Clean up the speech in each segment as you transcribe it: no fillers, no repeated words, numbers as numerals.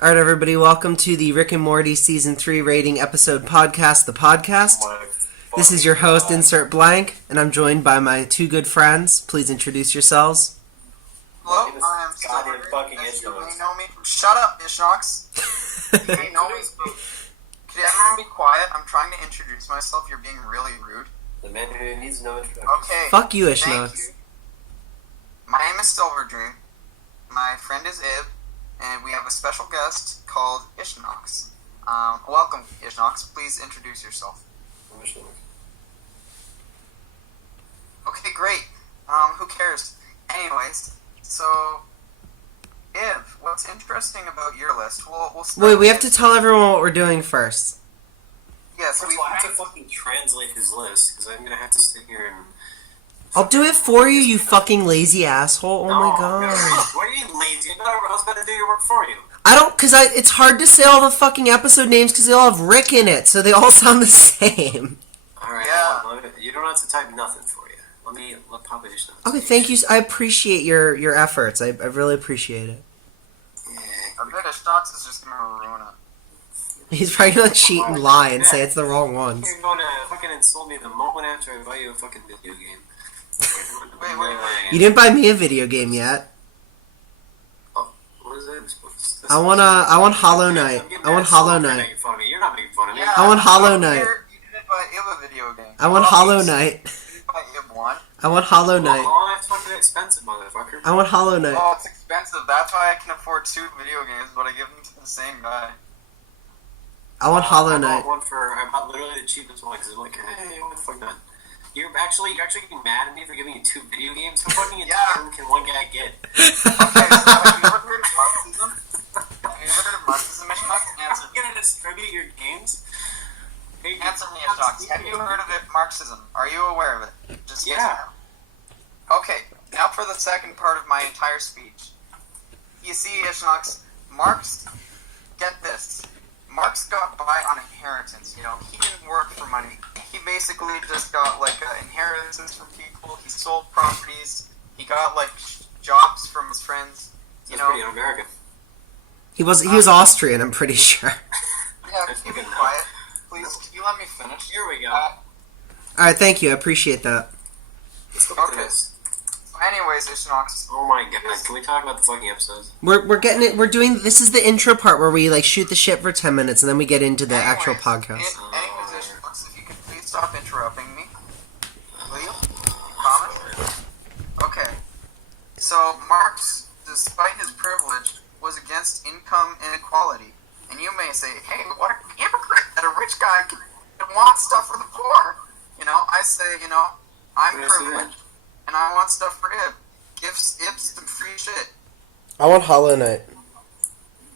Alright, everybody, welcome to the Rick and Morty Season 3 rating episode podcast, the podcast. This is your host, Insert Blank, and I'm joined by my two good friends. Please introduce yourselves. Hello, I'm Silverdream. You may know me. Shut up, Ishnox. You may know me. Could everyone be quiet? I'm trying to introduce myself. You're being really rude. The man who needs no introduction. Okay. Fuck you, Thank Ishnox. you. My name is Silverdream. My friend is Ib. And we have a special guest called Ishnox. Welcome, Ishnox. Please introduce yourself. Okay, great. Who cares? Anyways, so, Ib, what's interesting about your list? We'll start Wait, we have to tell everyone what we're doing first. Yes, First of all, I have to fucking translate his list, because I'm gonna have to sit here and... I'll do it for you, you fucking lazy asshole. Oh my god. What are you lazy? I was about to do your work for you. It's hard to say all the fucking episode names because they all have Rick in it, so they all sound the same. Alright, Yeah. You don't have to type nothing for you. Let Papa just know. Okay, thank you. I appreciate your efforts. I really appreciate it. Yeah, I bet Ishnox is just gonna ruin it. He's probably gonna cheat and lie and say it's the wrong ones. you're going to fucking insult me the moment after I buy you a fucking video game. Wait. You didn't buy me a video game yet. Oh, what is that? I want Hollow Knight. I want Hollow Knight. You're not making fun of me. Yeah, I want Hollow Knight. You didn't buy Ib a video game. I want Hollow Knight. You didn't buy Ib one. I want Hollow Knight. Oh, that's fucking expensive, motherfucker. I want Hollow Knight. Oh, it's expensive. That's why I can afford 2 video games, but I give them to the same guy. I want Hollow I Knight. bought literally the cheapest one because I'm like, hey, what the fuck not? You're actually getting mad at me for giving you 2 video games? How fucking Yeah. can one guy get? Okay, so have you ever heard of Marxism? Have you ever heard of Marxism, Ishnox? Answer I'm gonna distribute your games? Hey, Answer me, Ishnox. Have you heard of it, Marxism? Are you aware of it? Just yes Yeah. or no. Okay, now for the second part of my entire speech. You see, Ishnox, Marx, get this. Marx got by on inheritance, you know. He didn't work for money. He basically just got, like, inheritance from people. He sold properties. He got, like, jobs from his friends. You That's know. pretty un-American. He was Austrian, I'm pretty sure. Yeah, keep it quiet. Please, can you let me finish? Here we go. Alright, thank you. I appreciate that. Let's look at Okay. this. Anyways, Ishnox. Oh my god, can we talk about the fucking episodes? We're getting it. We're doing. This is the intro part where we like shoot the shit for 10 minutes and then we get into the actual podcast. Anyways, Ishnox, if you could please stop interrupting me. Will you? Promise? Okay. So, Marx, despite his privilege, was against income inequality. And you may say, hey, what a hypocrite that a rich guy can want stuff for the poor. You know, I say, you know, I'm Yes, privileged, and I want stuff for Ib. Give Ib some free shit. I want Hollow Knight.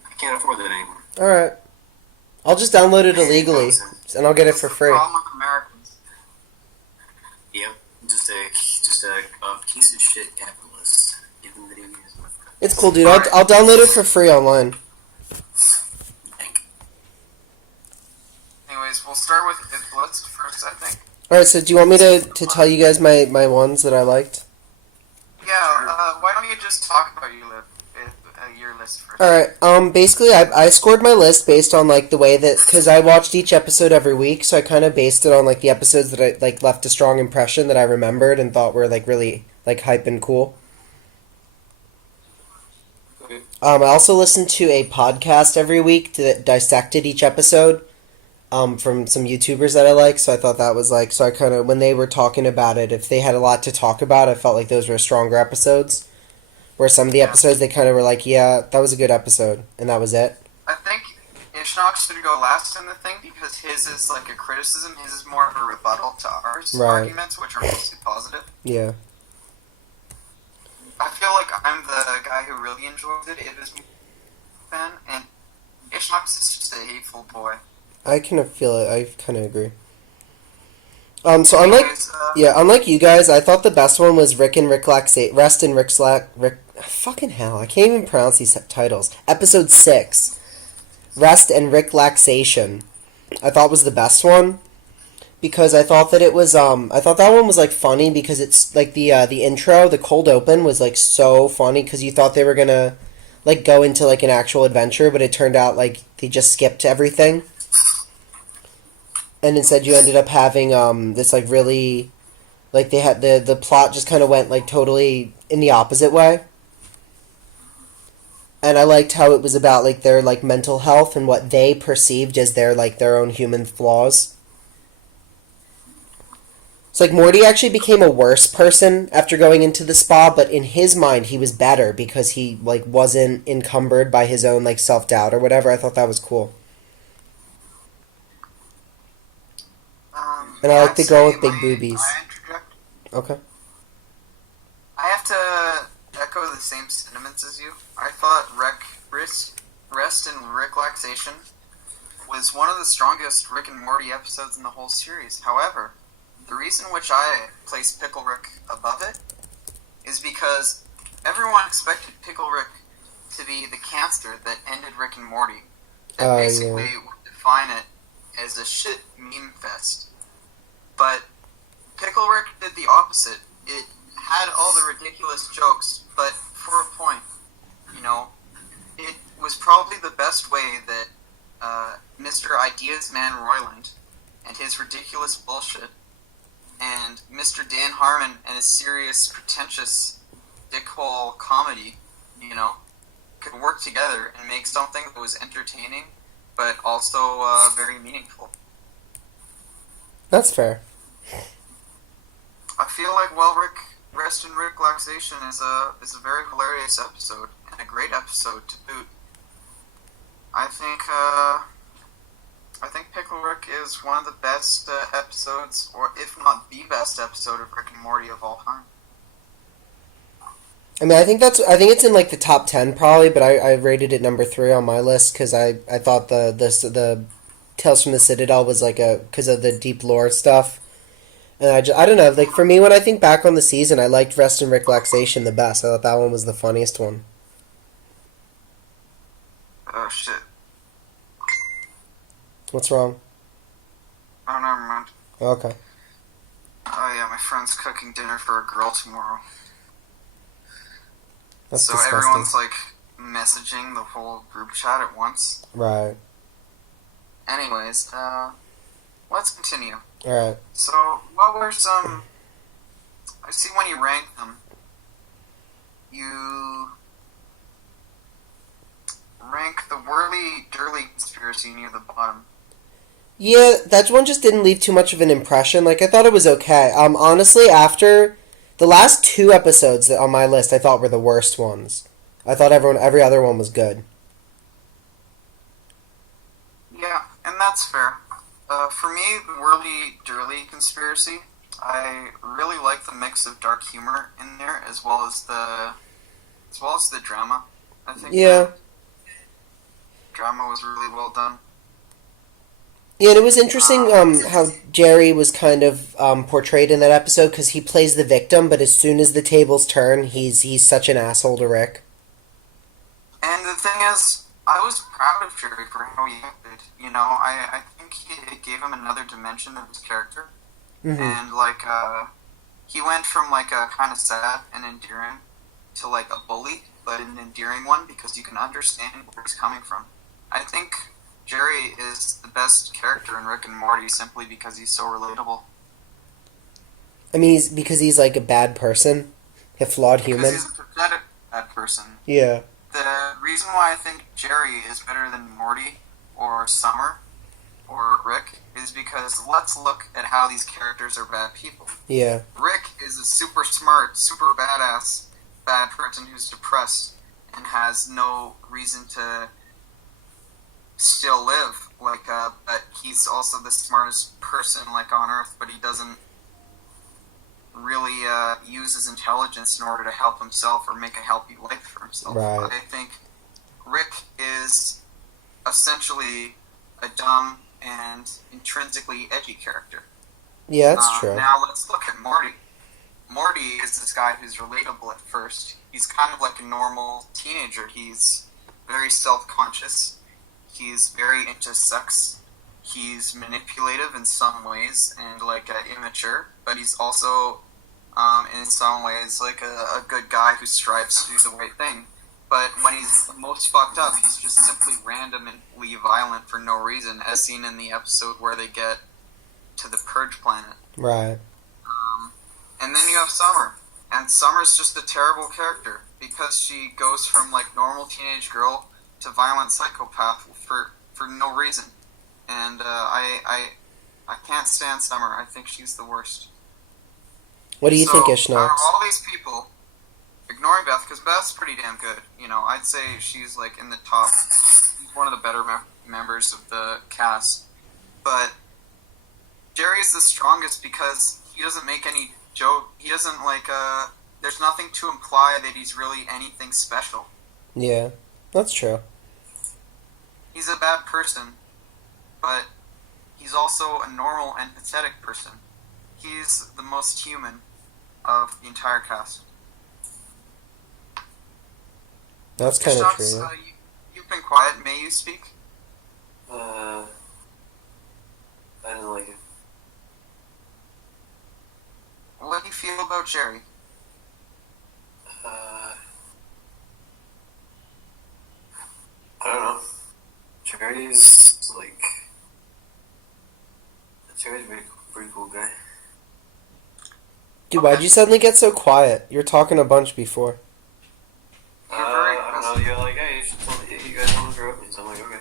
I can't afford that anymore. Alright. I'll just download it illegally and I'll get it for free. Problem with Americans. Yep, just a piece of shit capitalist. Give them video games. It's cool, dude. I'll download it for free online. Anyways, we'll start with Ib's list first, I think. Alright, so do you want me to tell you guys my ones that I liked? Yeah, why don't you just talk about your list first? Alright, basically I scored my list based on like the way that, because I watched each episode every week, so I kind of based it on like the episodes that I like left a strong impression that I remembered and thought were like really like hype and cool. I also listened to a podcast every week that dissected each episode from some YouTubers that I like, so I thought that was like, so I kind of, when they were talking about it, if they had a lot to talk about, I felt like those were stronger episodes, where some of the episodes they kind of were like, yeah, that was a good episode, and that was it. I think Ishnox should go last in the thing because his is like a criticism, his is more of a rebuttal to ours arguments, which are mostly positive. Yeah. I feel like I'm the guy who really enjoys it. It is fan, and Ishnox is just a hateful boy. I kind of feel it. I kind of agree. So unlike Anyways, unlike you guys, I thought the best one was Rick and Rest and Rick. Fucking hell, I can't even pronounce these titles. Episode 6, Rest and Ricklaxation. I thought was the best one because I thought that it was I thought that one was like funny because it's like the intro, the cold open was like so funny because you thought they were gonna like go into like an actual adventure, but it turned out like they just skipped everything, and instead you ended up having this like really like they had the plot just kind of went like totally in the opposite way. And I liked how it was about like their like mental health and what they perceived as their own human flaws. It's like Morty actually became a worse person after going into the spa, but in his mind he was better because he like wasn't encumbered by his own like self-doubt or whatever. I thought that was cool. And I like the girl with big boobies. I interject. Okay. I have to echo the same sentiments as you. I thought Rest and Ricklaxation was one of the strongest Rick and Morty episodes in the whole series. However, the reason which I place Pickle Rick above it is because everyone expected Pickle Rick to be the cancer that ended Rick and Morty. That basically would define it as a shit meme fest. But Pickle Rick did the opposite. It had all the ridiculous jokes, but for a point. You know, it was probably the best way that Mr. Ideas Man Royland and his ridiculous bullshit and Mr. Dan Harmon and his serious, pretentious dickhole comedy, you know, could work together and make something that was entertaining, but also very meaningful. That's fair. I feel like Rest and Ricklaxation is a very hilarious episode and a great episode to boot. I think Pickle Rick is one of the best episodes, or if not the best episode of Rick and Morty of all time. I mean, I think it's in like the top 10 probably, but I rated it number 3 on my list because I thought the Tales from the Citadel was like because of the deep lore stuff. And I don't know, like for me when I think back on the season, I liked Rest and Ricklaxation the best. I thought that one was the funniest one. Oh shit. What's wrong? Oh, never mind. Okay. Oh yeah, my friend's cooking dinner for a girl tomorrow. That's so disgusting. Everyone's like messaging the whole group chat at once. Right. Anyways, let's continue. Alright. So, what were some... I see when you rank them, you rank the Whirlydirly conspiracy near the bottom. Yeah, that one just didn't leave too much of an impression. Like, I thought it was okay. Honestly, after the last 2 episodes that on my list I thought were the worst ones. I thought every other one was good. Yeah, and that's fair. For me, the Whirlydirly conspiracy, I really like the mix of dark humor in there as well as the drama. I think Yeah. the drama was really well done. Yeah, and it was interesting how Jerry was kind of portrayed in that episode because he plays the victim, but as soon as the tables turn, he's such an asshole to Rick. And the thing is, I was proud of Jerry for how he acted. You know, I think it gave him another dimension of his character. Mm-hmm. And, like, he went from, like, a kind of sad and endearing to, like, a bully, but an endearing one because you can understand where he's coming from. I think Jerry is the best character in Rick and Morty simply because he's so relatable. I mean, because he's like a bad person, a flawed human. Because he's a pathetic bad person. Yeah. The reason why I think Jerry is better than Morty or Summer or Rick is because let's look at how these characters are bad people. Yeah. Rick is a super smart, super badass, bad person who's depressed and has no reason to still live. Like, but he's also the smartest person, like, on Earth, but he doesn't really use his intelligence in order to help himself or make a healthy life for himself. Right. But I think Rick is essentially a dumb and intrinsically edgy character. Yeah, that's true. Now let's look at Morty. Morty is this guy who's relatable at first. He's kind of like a normal teenager. He's very self-conscious. He's very into sex. He's manipulative in some ways and like immature, but he's also in some ways like a good guy who strives to do the right thing. But when he's the most fucked up, he's just simply randomly violent for no reason, as seen in the episode where they get to the Purge planet. Right. And then you have Summer. And Summer's just a terrible character, because she goes from, like, normal teenage girl to violent psychopath for no reason. And I can't stand Summer. I think she's the worst. What do you think, Out Ishnox? of all these people, ignoring Beth, because Beth's pretty damn good. You know, I'd say she's, like, in the top. She's one of the better members of the cast. But Jerry's the strongest because he doesn't make any joke. He doesn't, like, there's nothing to imply that he's really anything special. Yeah, that's true. He's a bad person, but he's also a normal and pathetic person. He's the most human of the entire cast. That's kind of true. Yeah. You've been quiet. May you speak? I didn't like it. What do you feel about Jerry? I don't know. Jerry's a pretty cool guy. Dude, why'd you suddenly get so quiet? You were talking a bunch before. I don't know. You're like, hey, you guys want to grow up? So I'm like, okay.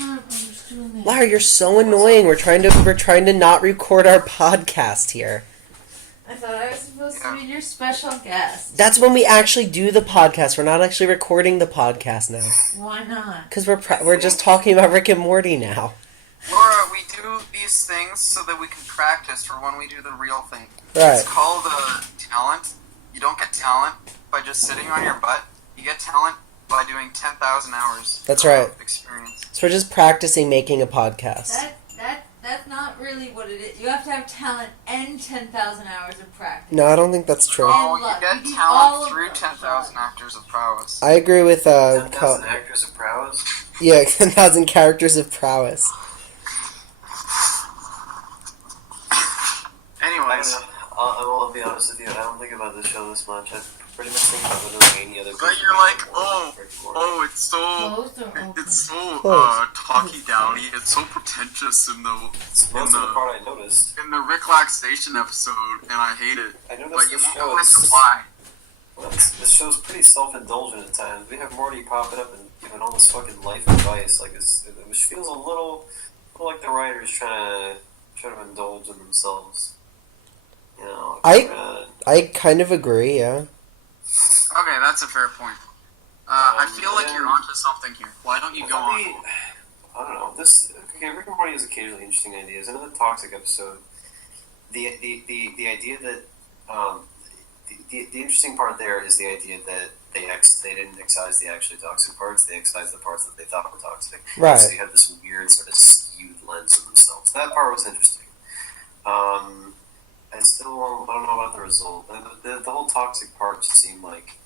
I'm just doing that. Larry, you're so annoying. We're trying to not record our podcast here. I thought I was supposed to be your special guest. That's when we actually do the podcast. We're not actually recording the podcast now. Why not? Because we're just talking about Rick and Morty now. Laura, we do these things so that we can practice for when we do the real thing. Right. It's called talent. You don't get talent by just sitting on your butt. You get talent by doing 10,000 hours. That's right. Of experience. So we're just practicing making a podcast. That's not really what it is. You have to have talent and 10,000 hours of practice. No, I don't think that's true. Oh, And luck. you get You need talent all of through them. 10,000 actors of prowess. I agree with 10,000 actors of prowess? yeah, 10,000 characters of prowess. Anyways, I'll be honest with you. I don't think about this show this much. I pretty much think about literally any other. but you're like, it's so, Both are open. it's so Close. talky downy. It's so pretentious in It's most of the part I noticed. in the Ricklaxation episode, and I hate it. I noticed But you this won't show know as is. to why. Well, this show's pretty self-indulgent at times. We have Morty popping up and giving all this fucking life advice, which feels a little like the writers trying to indulge in themselves. You know, I kind of agree, yeah. Okay, that's a fair point. I feel like you're onto something here. Why don't you go on? I don't know. Rick and Morty has occasionally interesting ideas. In the Toxic episode, the idea that the interesting part there is the idea that they didn't excise the actually toxic parts. They excised the parts that they thought were toxic. Right. So you have this weird sort of skewed lens of themselves. That part was interesting. I don't know about the result. The whole toxic part just seemed like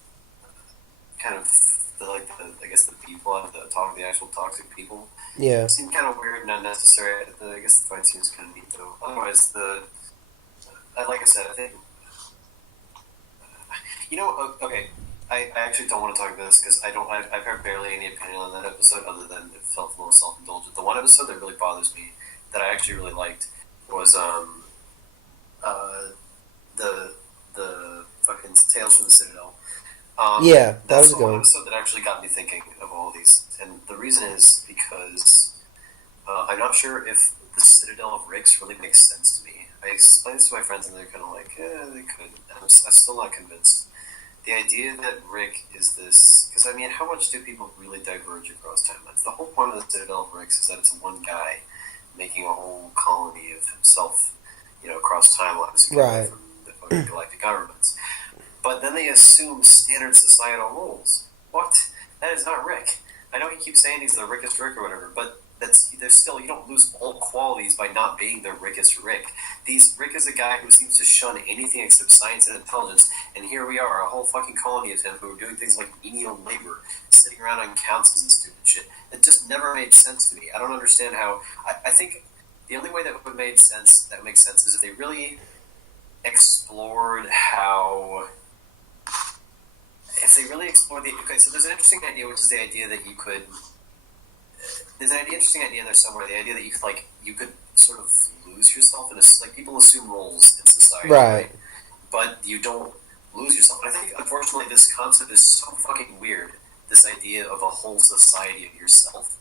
kind of the people out of the actual toxic people. Yeah. It seemed kind of weird and unnecessary. I guess the fight seems kind of neat though. Otherwise, like I said, I think okay. I actually don't want to talk about this because I've heard barely any opinion on that episode other than it felt a little self-indulgent. The one episode that really bothers me that I actually really liked was the fucking Tales from the Citadel. Yeah, that was the good. one episode that actually got me thinking of all these, and the reason is because I'm not sure if the Citadel of Ricks really makes sense to me. I explained this to my friends, and they're kind of like, they could. And I'm still not convinced. The idea that Rick is this, because I mean, how much do people really diverge across timelines? The whole point of the Citadel of Ricks is that it's one guy making a whole colony of himself, across timelines, Right. from the fucking galactic governments. But then they assume standard societal rules. What? That is not Rick. I know he keeps saying he's the Rickest Rick or whatever, but there's still, you don't lose all qualities by not being the Rickest Rick. Rick is a guy who seems to shun anything except science and intelligence, and here we are, a whole fucking colony of him who are doing things like menial labor, sitting around on councils and stupid shit. It just never made sense to me. I don't understand how. I think the only way that makes sense is if they really explored how if they really explore the... Okay, so there's an interesting idea, which is the idea that you could... There's an interesting idea in there somewhere, the idea that you could sort of lose yourself in a... Like, people assume roles in society, right? But you don't lose yourself. And I think, unfortunately, this concept is so fucking weird, this idea of a whole society of yourself.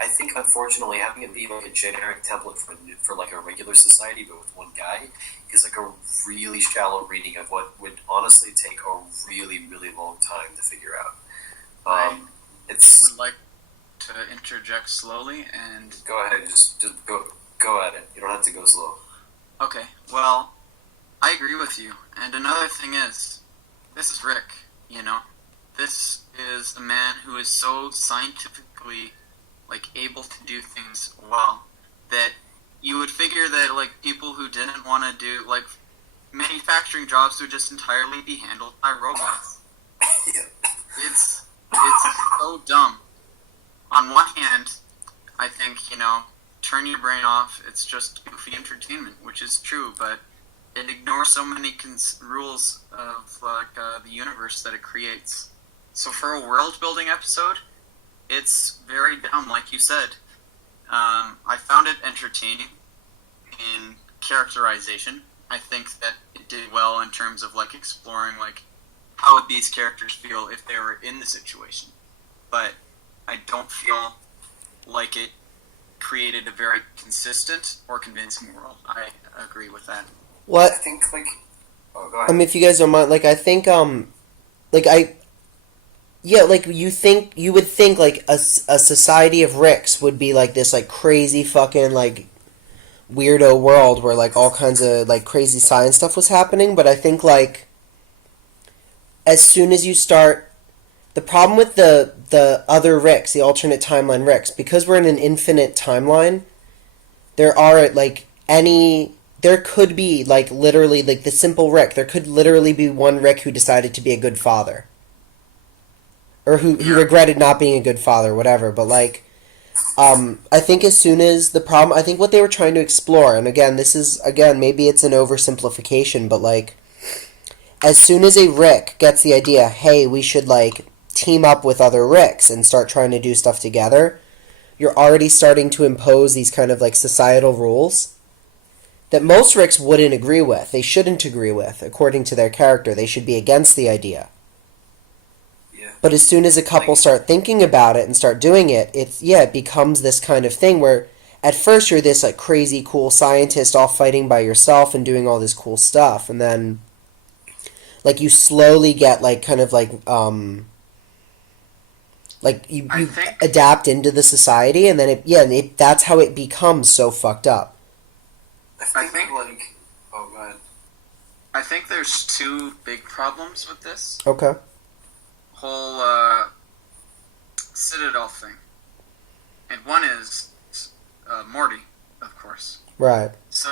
I think, unfortunately, having it be like a generic template for like a regular society, but with one guy, is like a really shallow reading of what would honestly take a really, really long time to figure out. I It's would like to interject slowly and... Go ahead, just go at it. You don't have to go slow. Okay, well, I agree with you. And another thing is, this is Rick, you know? This is a man who is so scientifically, like, able to do things well, that you would figure that, like, people who didn't want to do, like, manufacturing jobs would just entirely be handled by robots. Yeah. It's so dumb. On one hand, I think, you know, turn your brain off, it's just goofy entertainment, which is true, but it ignores so many rules of, like, the universe that it creates. So for a world-building episode, it's very dumb, like you said. I found it entertaining in characterization. I think that it did well in terms of, like, exploring, like, how would these characters feel if they were in the situation. But I don't feel like it created a very consistent or convincing world. I agree with that. What? I think, like... Oh, go ahead. If you guys don't mind, like, I think, yeah, like, you would think, like, a society of Ricks would be, like, this, like, crazy fucking, like, weirdo world where, like, all kinds of, like, crazy science stuff was happening, but I think, like, as soon as you start... The problem with the other Ricks, the alternate timeline Ricks, because we're in an infinite timeline, there are, like, there could be, like, literally, like, the simple Rick. There could literally be one Rick who decided to be a good father. Or who regretted not being a good father, whatever. But, like, I think as soon as the problem... I think what they were trying to explore, and again, maybe it's an oversimplification, but, like, as soon as a Rick gets the idea, hey, we should, like, team up with other Ricks and start trying to do stuff together, you're already starting to impose these kind of, like, societal rules that most Ricks wouldn't agree with. They shouldn't agree with, according to their character. They should be against the idea. Yeah. But as soon as a couple start thinking about it and start doing it, it becomes this kind of thing where at first you're this, like, crazy cool scientist all fighting by yourself and doing all this cool stuff, and then, like, you slowly get, like, kind of, like, you adapt into the society, and then that's how it becomes so fucked up. I think, like... Oh, go ahead. I think there's two big problems with this Okay. whole Citadel thing. And one is Morty, of course. Right. So,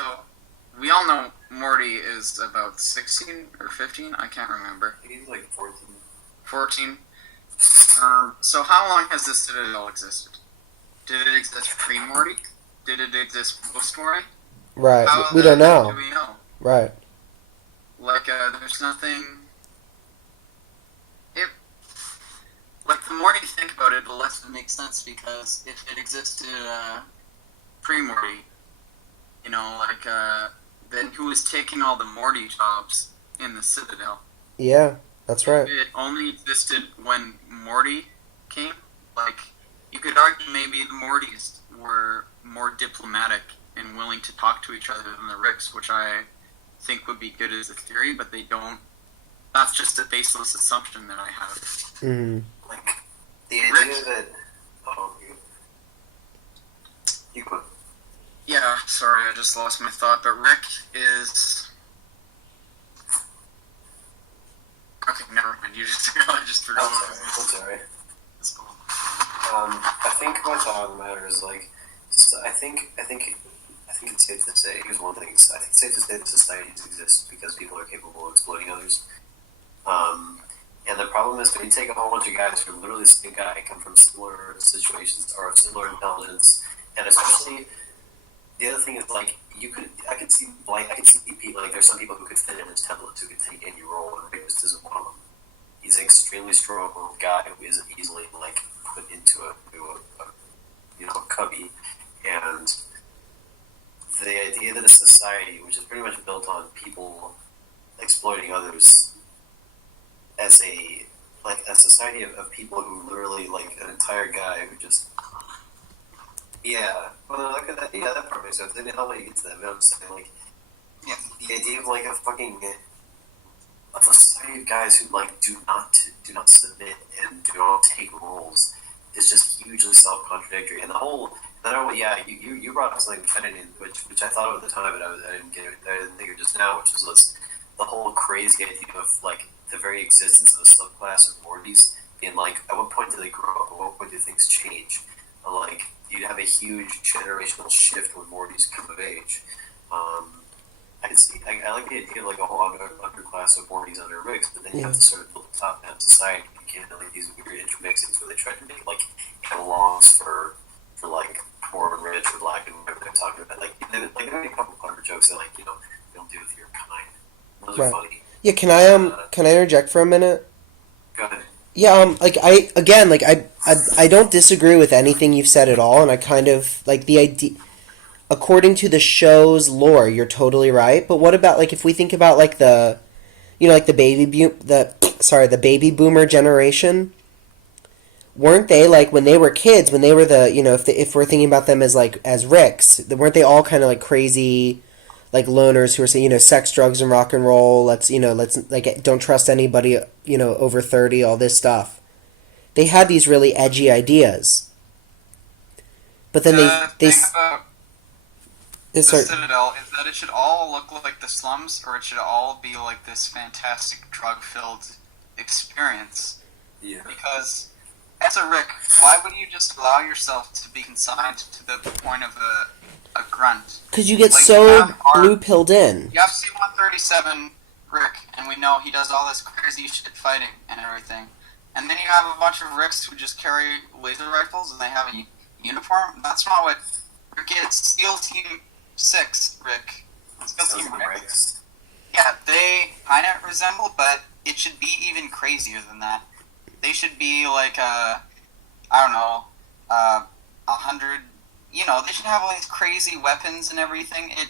we all know Morty is about 16 or 15, I can't remember. He's like 14. 14. So how long has this Citadel existed? Did it exist pre-Morty? Did it exist post-Morty? Right. How We don't know. do we know? Right. Like, there's nothing... Like, the more you think about it, the less it makes sense, because if it existed pre-Morty, you know, like, then who was taking all the Morty jobs in the Citadel? Yeah, that's right. If it only existed when Morty came, like, you could argue maybe the Mortys were more diplomatic and willing to talk to each other than the Ricks, which I think would be good as a theory, but they don't. That's just a baseless assumption that I have. Mm-hmm. Like, the idea Rick, that... Oh, you go. Yeah, sorry, I just lost my thought, but Rick is... Okay, never mind, you just... I just forgot. I'm sorry. That's cool. I think what matters, like, just, I think it's safe to say, here's one thing, I think it's safe to say that societies exist because people are capable of exploiting others. And the problem is when you take a whole bunch of guys who are literally the same guy, come from similar situations or similar intelligence, and especially the other thing is, like, I could see people, like, there's some people who could fit in this template who could take any role, and Rick just isn't one of them. He's an extremely strong-willed guy who isn't easily like put into a cubby, and the idea that a society which is pretty much built on people exploiting others as a society of people who literally like an entire guy who just look at that that part makes sense. I'll let you get to that, but I'm saying like the idea of like a society of guys who like do not submit and do not take roles is just hugely self-contradictory. And the whole, you brought up something which I thought of at the time, but I didn't think of it just now, which was the whole crazy idea of like the very existence of a subclass of Mortys being like, at what point do they grow up? At what point do things change? Like you'd have a huge generational shift when Mortys come of age. I like the idea of like a whole underclass of Mortys under Ricks, but then you have to sort of build a top-down society. You can't have like these weird intermixings where they try to make like analogs for like poor and rich or black and white. They're talking about like there are a couple clever jokes that like you don't do with your kind. Those are funny. Yeah, can I interject for a minute? Go ahead. Yeah, I don't disagree with anything you've said at all, and I kind of like the idea. According to the show's lore, you're totally right. But what about like if we think about like the baby boomer generation? Weren't they like when they were kids, when they were if we're thinking about them as Ricks, weren't they all kind of like crazy, like loners who were saying sex, drugs, and rock and roll? Let's like don't trust anybody over 30, all this stuff. They had these really edgy ideas, but then the Citadel is that it should all look like the slums, or it should all be like this fantastic drug-filled experience. Yeah. Because as a Rick, why would you just allow yourself to be consigned to the point of a grunt? Because you get so blue-pilled in. You have C-137 Rick, and we know he does all this crazy shit fighting and everything. And then you have a bunch of Ricks who just carry laser rifles and they have a uniform. That's not what Rick is. SEAL Team 6 Rick. SEAL Team Rick. Yeah, they kind of resemble, but it should be even crazier than that. They should be like, 100, they should have all these crazy weapons and everything. It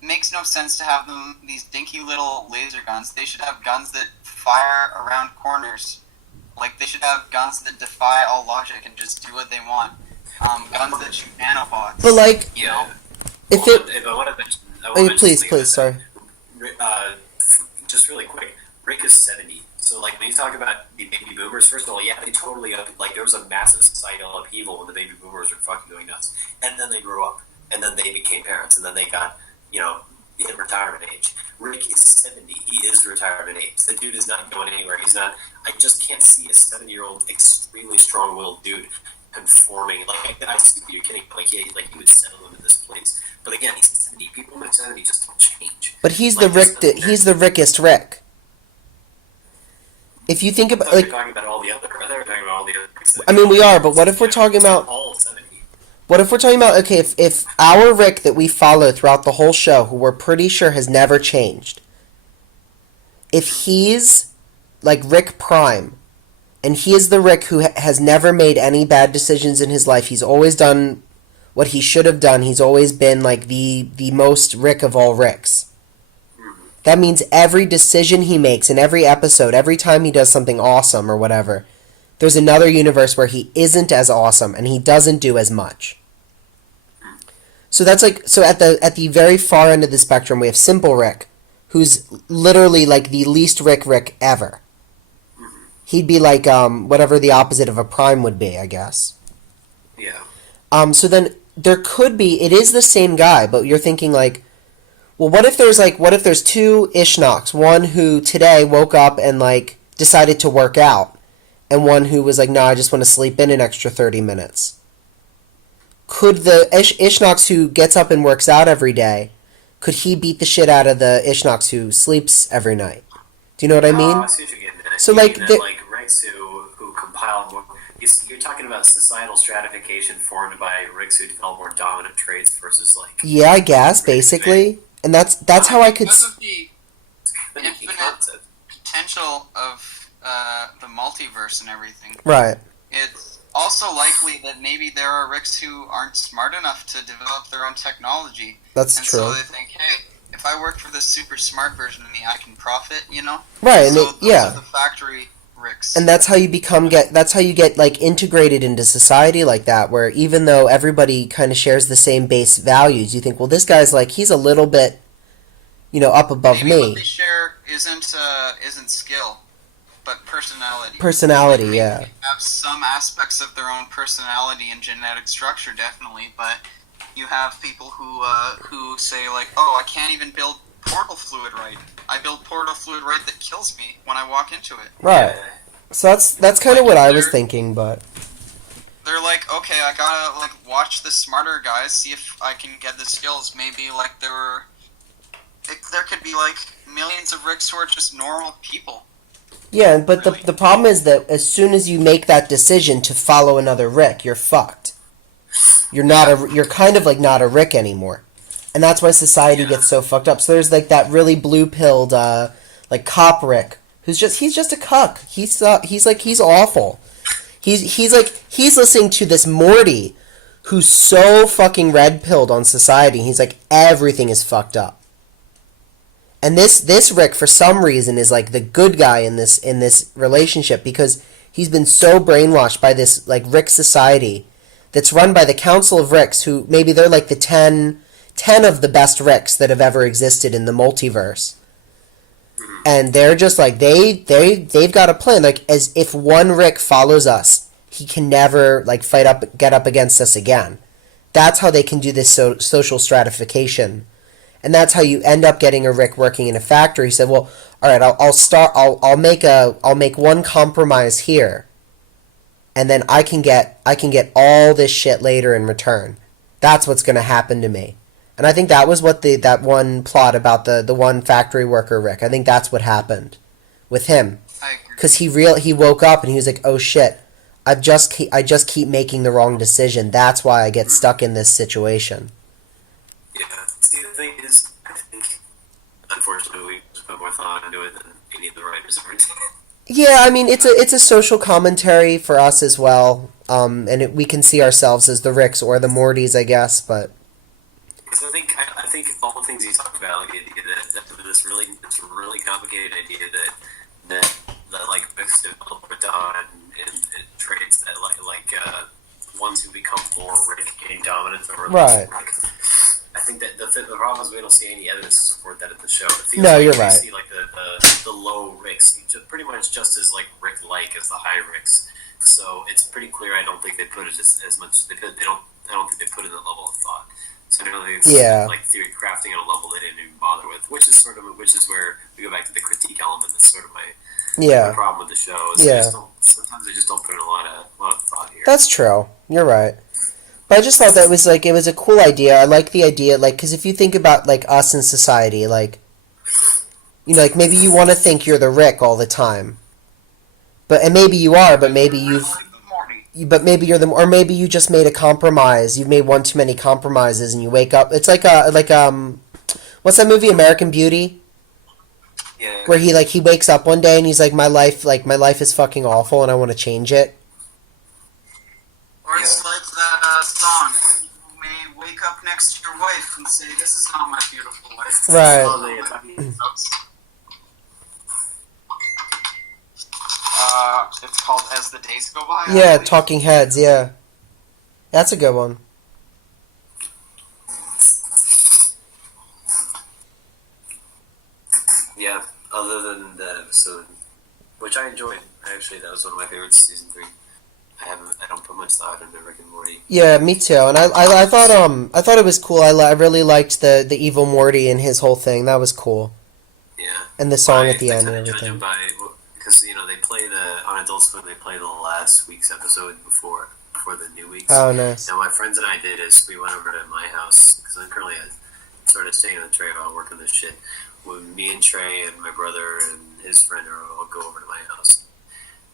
makes no sense to have them, these dinky little laser guns. They should have guns that fire around corners. Like, they should have guns that defy all logic and just do what they want. Guns that shoot nanobots. But, like, if I want to mention... Please, sorry. Just really quick, Rick is 70. So, like, when you talk about the baby boomers, first of all, they totally... there was a massive societal upheaval when the baby boomers were fucking going nuts. And then they grew up. And then they became parents. And then they got, in retirement age. Rick is 70. He is retirement age. The dude is not going anywhere. He's not... I just can't see a 70-year-old, extremely strong-willed dude conforming. Like, I see you're kidding. He would settle into this place. But again, he's 70. People in 70 just don't change. But he's the Rickest Rick. If you think about, like... talking about all the other... I mean, we are, but what if we're talking about... All 70. What if we're talking about, okay, if our Rick that we follow throughout the whole show, who we're pretty sure has never changed, if he's, like, Rick Prime, and he is the Rick who has never made any bad decisions in his life, he's always done what he should have done, he's always been, like, the most Rick of all Ricks. That means every decision he makes in every episode, every time he does something awesome or whatever, there's another universe where he isn't as awesome and he doesn't do as much. So that's like, so at the very far end of the spectrum, we have Simple Rick, who's literally like the least Rick ever. He'd be like whatever the opposite of a Prime would be, I guess. Yeah. So then there could be, it is the same guy, but you're thinking like, well, what if there's two Ishnox, one who today woke up and like decided to work out, and one who was like, no, I just want to sleep in an extra 30 minutes. Could the Ishnox who gets up and works out every day, could he beat the shit out of the Ishnox who sleeps every night? Do you know what I mean? I see what you're getting at. So like Ricks who compiled more... You're talking about societal stratification formed by Ricks who developed more dominant traits versus like... Yeah, I guess, basically. And that's how I could... Because of the infinite potential of the multiverse and everything, Right. it's also likely that maybe there are Ricks who aren't smart enough to develop their own technology. That's and true. So they think, hey, if I work for this super smart version of me, I can profit, you know? Right, and so those yeah. are the factory Ricks. And that's how you that's how you get, like, integrated into society like that, where even though everybody kind of shares the same base values, you think, well, this guy's, like, he's a little bit, up above maybe me. What they share isn't skill, but personality. Personality, maybe yeah. They have some aspects of their own personality and genetic structure, definitely, but you have people who say, like, oh, I can't even build portal fluid right. I build portal fluid right that kills me when I walk into it. Right. So that's kind of what I was thinking, but they're like, okay, I gotta, like, watch the smarter guys, see if I can get the skills. Maybe, like, there could be, like, millions of Ricks who are just normal people. yeah, but Really? the problem is that as soon as you make that decision to follow another Rick, you're fucked. You're kind of, like, not a Rick anymore. And that's why society gets so fucked up. So there's, like, that really blue-pilled, like, cop Rick, he's just a cuck. He's awful. He's listening to this Morty, who's so fucking red-pilled on society. He's like, everything is fucked up. And this Rick, for some reason, is, like, the good guy in this relationship, because he's been so brainwashed by this, like, Rick society that's run by the Council of Ricks, who maybe they're, like, the 10 of the best Ricks that have ever existed in the multiverse. And they're just like, they've got a plan. Like, as if one Rick follows us, he can never, like, get up against us again. That's how they can do this social stratification. And that's how you end up getting a Rick working in a factory. He said, well, all right, I'll make one compromise here. And then I can get all this shit later in return. That's what's going to happen to me. And I think that was what that one plot about the one factory worker Rick. I think that's what happened with him. Because he woke up and he was like, oh shit, I just keep making the wrong decision. That's why I get stuck in this situation. Yeah. See, the thing is, I think, unfortunately, we just put more thought into it than any of the writers ever did. Yeah, I mean, it's a social commentary for us as well. And we can see ourselves as the Ricks or the Mortys, I guess, but. Because I think all the things you talk about, like the idea that this really complicated idea that like Ricks develop and traits that like ones who become more Rick gain dominance over right. Rick. I think that the problem is we don't see any evidence to support that in the show. It feels no, like you're we right. See like the low Ricks, pretty much just as like Rick-like as the high Ricks. So it's pretty clear. I don't think they put it as much. I don't think they put it in the level of thought. So I don't think it's like theory crafting at a level they didn't even bother with, which is where we go back to the critique element. That's sort of my problem with the show. Is sometimes they just don't put in a lot of thought here. That's true. You're right. But I just thought that it was a cool idea. I like the idea, like, because if you think about, like, us in society, like, like, maybe you want to think you're the Rick all the time. And maybe you are, but maybe maybe you're or maybe you just made a compromise. You've made one too many compromises, and you wake up. It's like what's that movie, American Beauty? Yeah. Where he wakes up one day and he's like, my life is fucking awful, and I want to change it. Or it's like that song. You may wake up next to your wife and say, "This is not my beautiful wife." Right. It's called As the Days Go By. Yeah, Talking Heads, yeah. That's a good one. Yeah, other than that episode, which I enjoyed. Actually, that was one of my favorites of season 3. I don't put much thought into Rick and Morty. Yeah, me too. And I thought it was cool. I really liked the evil Morty and his whole thing. That was cool. Yeah. And the song at the end and everything. Because they play on Adult Swim. They play the last week's episode before the new week's. Oh, nice. And what my friends and I did is we went over to my house because I'm currently sort of staying on the Trey while working this shit. When me and Trey and my brother and his friend all go over to my house.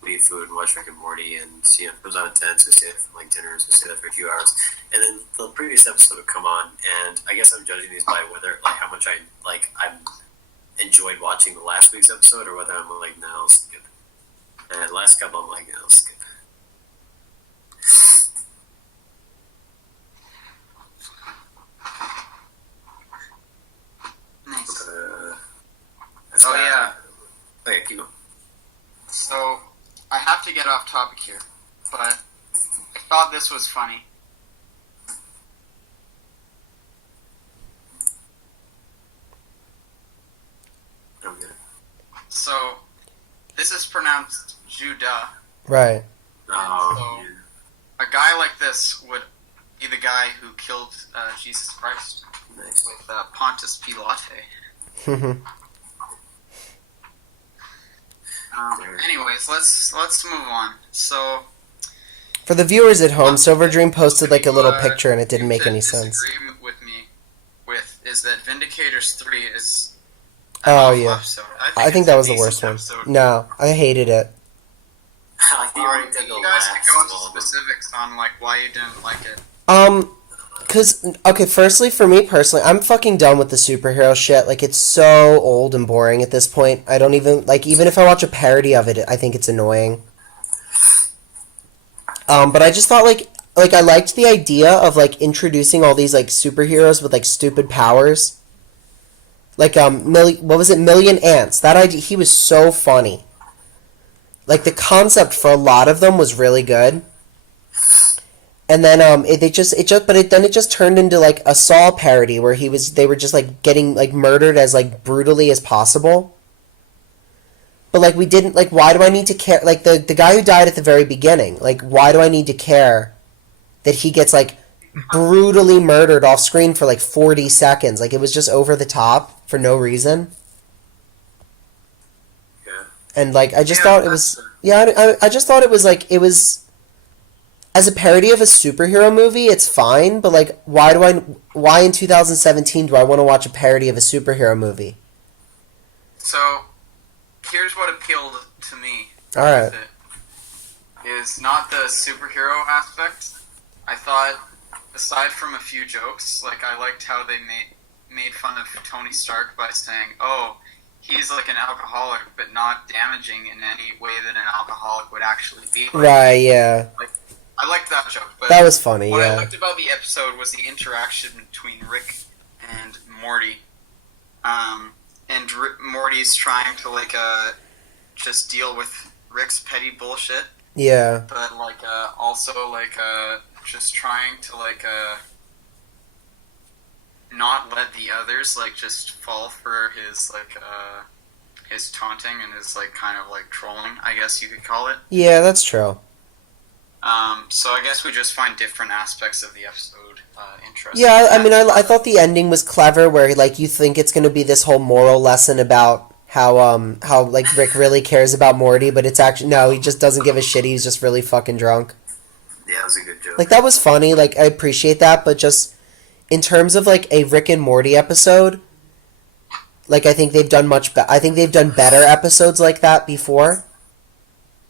We eat food and watch Rick and Morty, and it comes on at 10, so we stay there for like dinners, we stay there for a few hours. And then the previous episode would come on, and I guess I'm judging these by whether, like, how much I enjoyed watching the last week's episode, or whether I'm like, no, it's good. And last couple, I'm like, I'll skip. Nice. Oh yeah. Okay, keep going. So, I have to get off topic here, but I thought this was funny. Okay. So, this is pronounced Judah. Right. Oh, A guy like this would be the guy who killed Jesus Christ nice. with Pontius Pilate. Anyways, let's move on. So, For the viewers at home, Silverdream posted like a little picture and it didn't make any sense. Disagree with me with is that Vindicators 3 is Oh yeah, episode. I think it's that a was the decent worst one. episode. No, I hated it. You already did the You guys last could go into one. specifics on like why you didn't like it. Okay, firstly, for me personally, I'm fucking done with the superhero shit. Like, it's so old and boring at this point. I don't even, like, even if I watch a parody of it, I think it's annoying. But I just thought, like, I liked the idea of, like, introducing all these, like, superheroes with, like, stupid powers. Like, what was it, Million Ants. That idea, he was so funny. Like, the concept for a lot of them was really good. And then it just turned into like a Saw parody where they were just like getting like murdered as like brutally as possible. But like we didn't like why do I need to care like the guy who died at the very beginning, like why do I need to care that he gets like brutally murdered off screen for like 40 seconds? Like it was just over the top for no reason. Yeah. And like I just thought it was I just thought it was like it was as a parody of a superhero movie, it's fine, but like why in 2017 do I want to watch a parody of a superhero movie? So, here's what appealed to me. All right. Is not the superhero aspect. I thought, aside from a few jokes, like I liked how they made fun of Tony Stark by saying, "Oh, he's like an alcoholic, but not damaging in any way that an alcoholic would actually be." Like, Right, yeah. I liked that joke. But That was funny, what I yeah. liked about the episode was the interaction between Rick and Morty. And Morty's trying to like just deal with Rick's petty bullshit, Yeah. but like also like just trying to like not let the others like just fall for his like his taunting and his like kind of like trolling, I guess you could call it. Yeah, that's true. So I guess we just find different aspects of the episode interesting. Yeah, I mean, I thought the ending was clever, where like you think it's going to be this whole moral lesson about how like Rick really cares about Morty, but it's actually no, he just doesn't give a shit. He's just really fucking drunk. Yeah, that was a good joke. Like that was funny. Like I appreciate that, but just in terms of like a Rick and Morty episode, like I think they've done I think they've done better episodes like that before.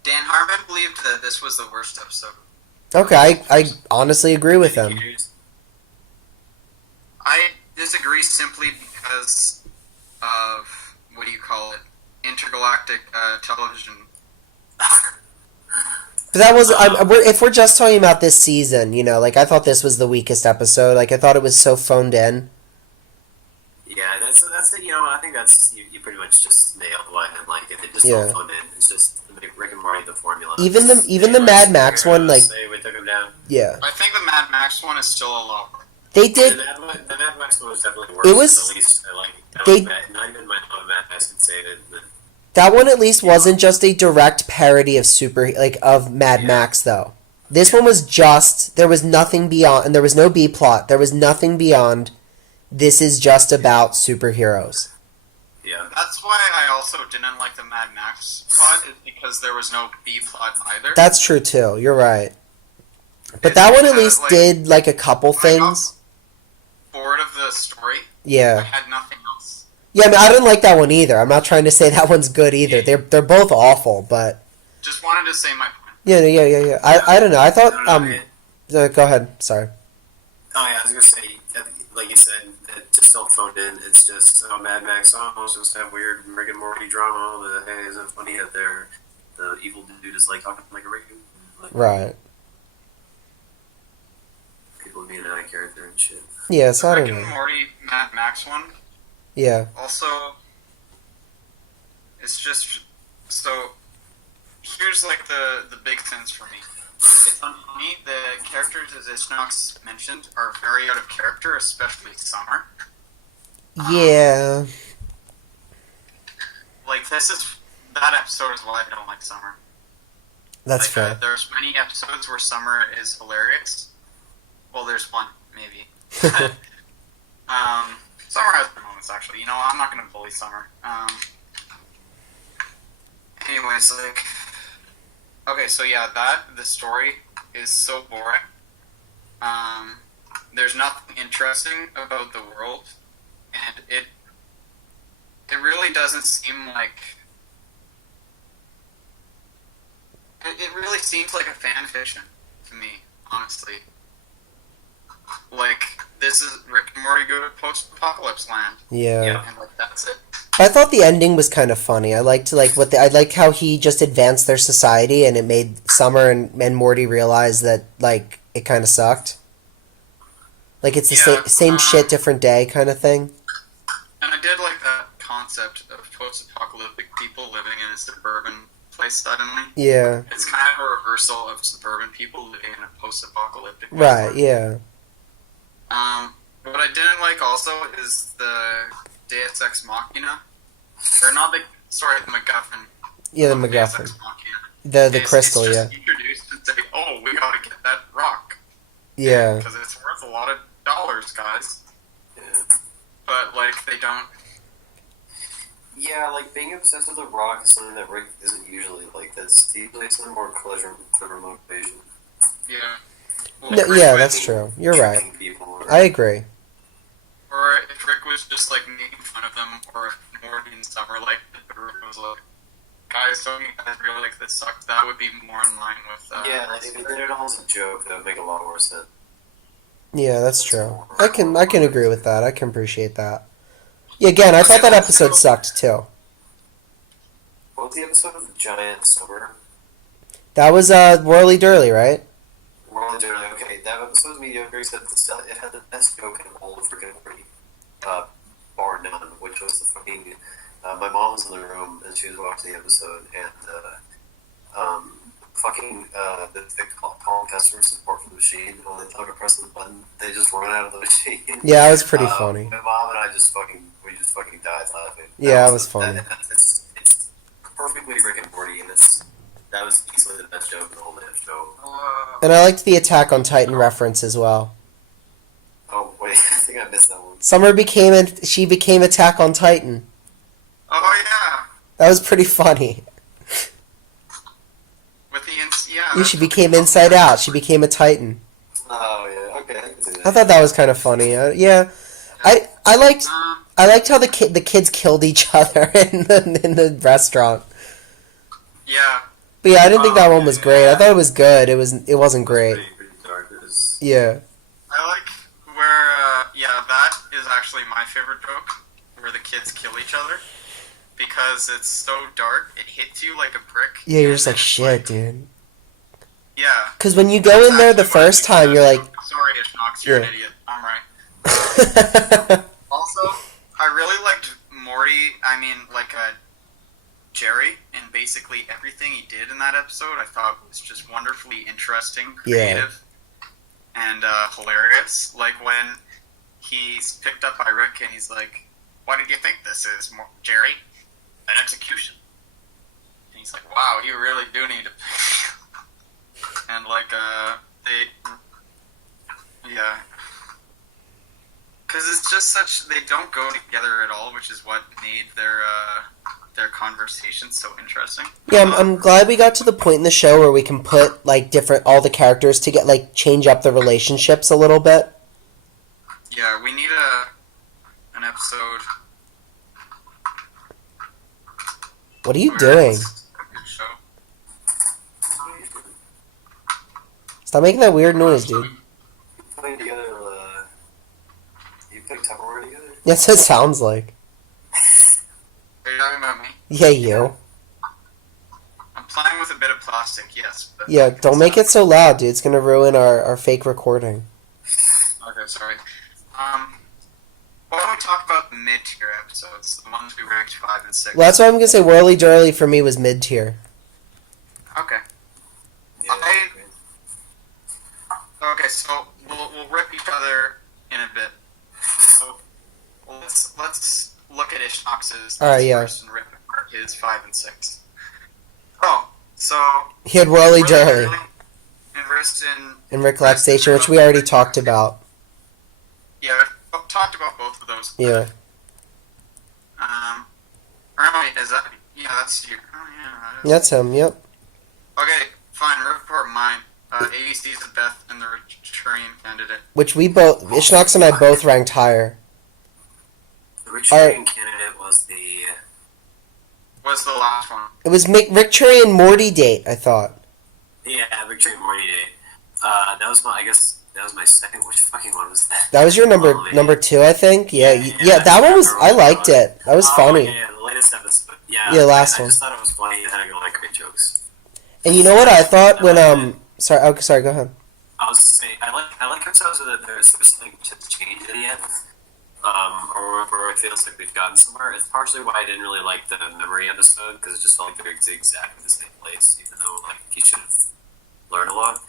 Dan Harmon believed that this was the worst episode. Okay, I honestly agree with him. I disagree simply because of, what do you call it, intergalactic television. But that was if we're just talking about this season, you know, like I thought this was the weakest episode. Like I thought it was so phoned in. Yeah, that's you know, I think that's you pretty much just nailed what and like if it just Yeah. all phoned in. It's just Rick and Morty the formula. Even the Mad Max one, like Say we took him down. yeah, I think the Mad Max one is still a lot. they The did. Mad Max one was definitely worse. It was- At least I like they- not even my Mad Max could save it. But, That one at least wasn't just a direct parody of of Mad Max though. This one was just there was nothing beyond, and there was no B plot. There was nothing beyond. This is just about superheroes. yeah. That's why I also didn't like the Mad Max plot, is because there was no B plot either. That's true too. You're right. But that one at least like, did like a couple when I got things. bored of the story. I Yeah. had nothing else. Yeah, I mean, I didn't like that one either. I'm not trying to say that one's good either. They're both awful, but Just wanted to say my point. yeah. I don't know. I thought I don't know, go ahead. Sorry. Oh yeah, I was gonna say, like you said, it just all phoned in. It's just Mad Max. Oh, it's just that weird Rick and Morty drama. Hey, isn't it funny that they're the evil dude is like talking like a raccoon. Like, Right. people being an eye character and shit. Yeah, so I Rick don't and know. Morty Mad Max one Yeah. also, it's just so. Here's like the big sense for me. It's unfunny. The characters, as Ishnox mentioned, are very out of character, especially Summer. Yeah. Like that episode is why I don't like Summer. That's Like, fair. there's many episodes where Summer is hilarious. Well, there's one maybe. Summer has their moments actually. You know, I'm not gonna bully Summer. Anyways, like, okay, so yeah, the story is so boring. There's nothing interesting about the world, and it really doesn't seem like. It really seems like a fan fiction to me, honestly. Like, this is Rick and Morty go to post-apocalypse land. Yeah. And, like, that's it. I thought the ending was kind of funny. I liked I liked how he just advanced their society, and it made Summer and Morty realize that like it kind of sucked. Like it's the same shit, different day kind of thing. And I did like that concept of post-apocalyptic people living in a suburban place suddenly. Yeah. It's kind of a reversal of suburban people living in a post-apocalyptic Right. world. Yeah. What I didn't like also is the Deus Ex Machina. Or not the MacGuffin. Yeah, the of Deus MacGuffin. Ex Machina. The crystal. It's Yeah. just introduced and say, oh, we gotta get that rock. Yeah. Because it's worth a lot of dollars, guys. Yeah. But, like, they don't. Yeah, like being obsessed with the rock is something that Rick isn't usually like. That's usually some more clever motivation. Yeah. Well, No, Rick yeah, was- that's true. You're right. Tricking people or- I agree. Or if Rick was just, like, making fun of them, or if Morty and Summer, like, Rick was like, guys, don't you guys really like this sucks? That would be more in line with, Yeah, like if they did it all as a joke, that would make a lot more sense. Yeah, that's true. I can agree with that. I can appreciate that. Yeah, again, I thought that episode sucked too. What was the episode of the giant summer? That was Whirlydirly, right? Worldender. Okay, that episode was mediocre, except it had the best joke in all of freaking Morty, bar none, which was the fucking. My mom was in the room and she was watching the episode, and the call customer support for the machine. When they thought to press the button, they just run out of the machine. Yeah, it was pretty funny. My mom and I just fucking died laughing. Yeah, it was funny. It's perfectly Rick and Morty, and that was easily the best joke in the whole damn show. And I liked the Attack on Titan reference as well. Oh wait, I think I missed that one. Summer became Attack on Titan. Oh, yeah. That was pretty funny. With the, She became Inside Out. She became a Titan. Oh yeah, okay, I can see that. I thought that was kind of funny. Yeah, I liked how the kids killed each other in the restaurant. Yeah. But yeah, I didn't think that one was great. I thought it was good. It wasn't great. Pretty dark. Yeah. I like where, that is actually my favorite joke, where the kids kill each other. Because it's so dark, it hits you like a brick. Yeah, you're just and like, it's shit, dude. Yeah. Because when you go in there the first time, you're like... Sorry, Ishnox, you're Yeah. an idiot. I'm right. Also, I really liked Morty, Jerry, and basically everything he did in that episode I thought was just wonderfully interesting, creative, and hilarious. Like when he's picked up by Rick and he's like, what did you think this is, Jerry? An execution. And he's like, wow, you really do need to... And yeah. Because it's just they don't go together at all, which is what made their conversation so interesting. Yeah, I'm glad we got to the point in the show where we can put, like, all the characters to get, change up the relationships a little bit. Yeah, we need an episode... What are you doing? Stop making that weird noise, dude. Putting together, you put Tupperware together? That's what it sounds like. Are you talking about me? Yeah, you. I'm playing this. But Yeah, don't make it so loud, dude. It's gonna ruin our fake recording. Okay, sorry. Why don't we talk about the mid-tier episodes, the ones we ranked 5 and 6? Well, that's why I'm gonna say Whirlydirly for me was mid tier. Okay. Yeah, Okay, so we'll rip each other in a bit. So let's look at Ishnox's Alright, yeah. first and rip apart his 5 and 6. Oh, so He had Whirlydirly and Rist and Ricklaxation, which we already talked about. Yeah, we've talked about both of those. Yeah. Alright, is that? Yeah, that's you. Oh, yeah. That's him, yep. Okay, fine. Rip apart mine. ABC's the Beth and the Rickchurian Candidate. Which we both, Ishnox and I both ranked higher. The Rickchurian Candidate was the... Was the last one. It was Rickchurian Mortydate, I thought. Yeah, Rickchurian Mortydate. That was my, I guess, that was my second. Which fucking one was that? That was your number 2, I think. Yeah, that one was. I liked it. That was funny. Yeah, the latest episode. Yeah, Yeah, last I one. just thought it was funny. It had like great jokes. And you know what I thought when sorry, go ahead. I was saying I like episodes that there's something to change at the end. Or it feels like we've gotten somewhere. It's partially why I didn't really like the memory episode, because it just felt like they're exactly the same place, even though like he should have learned a lot.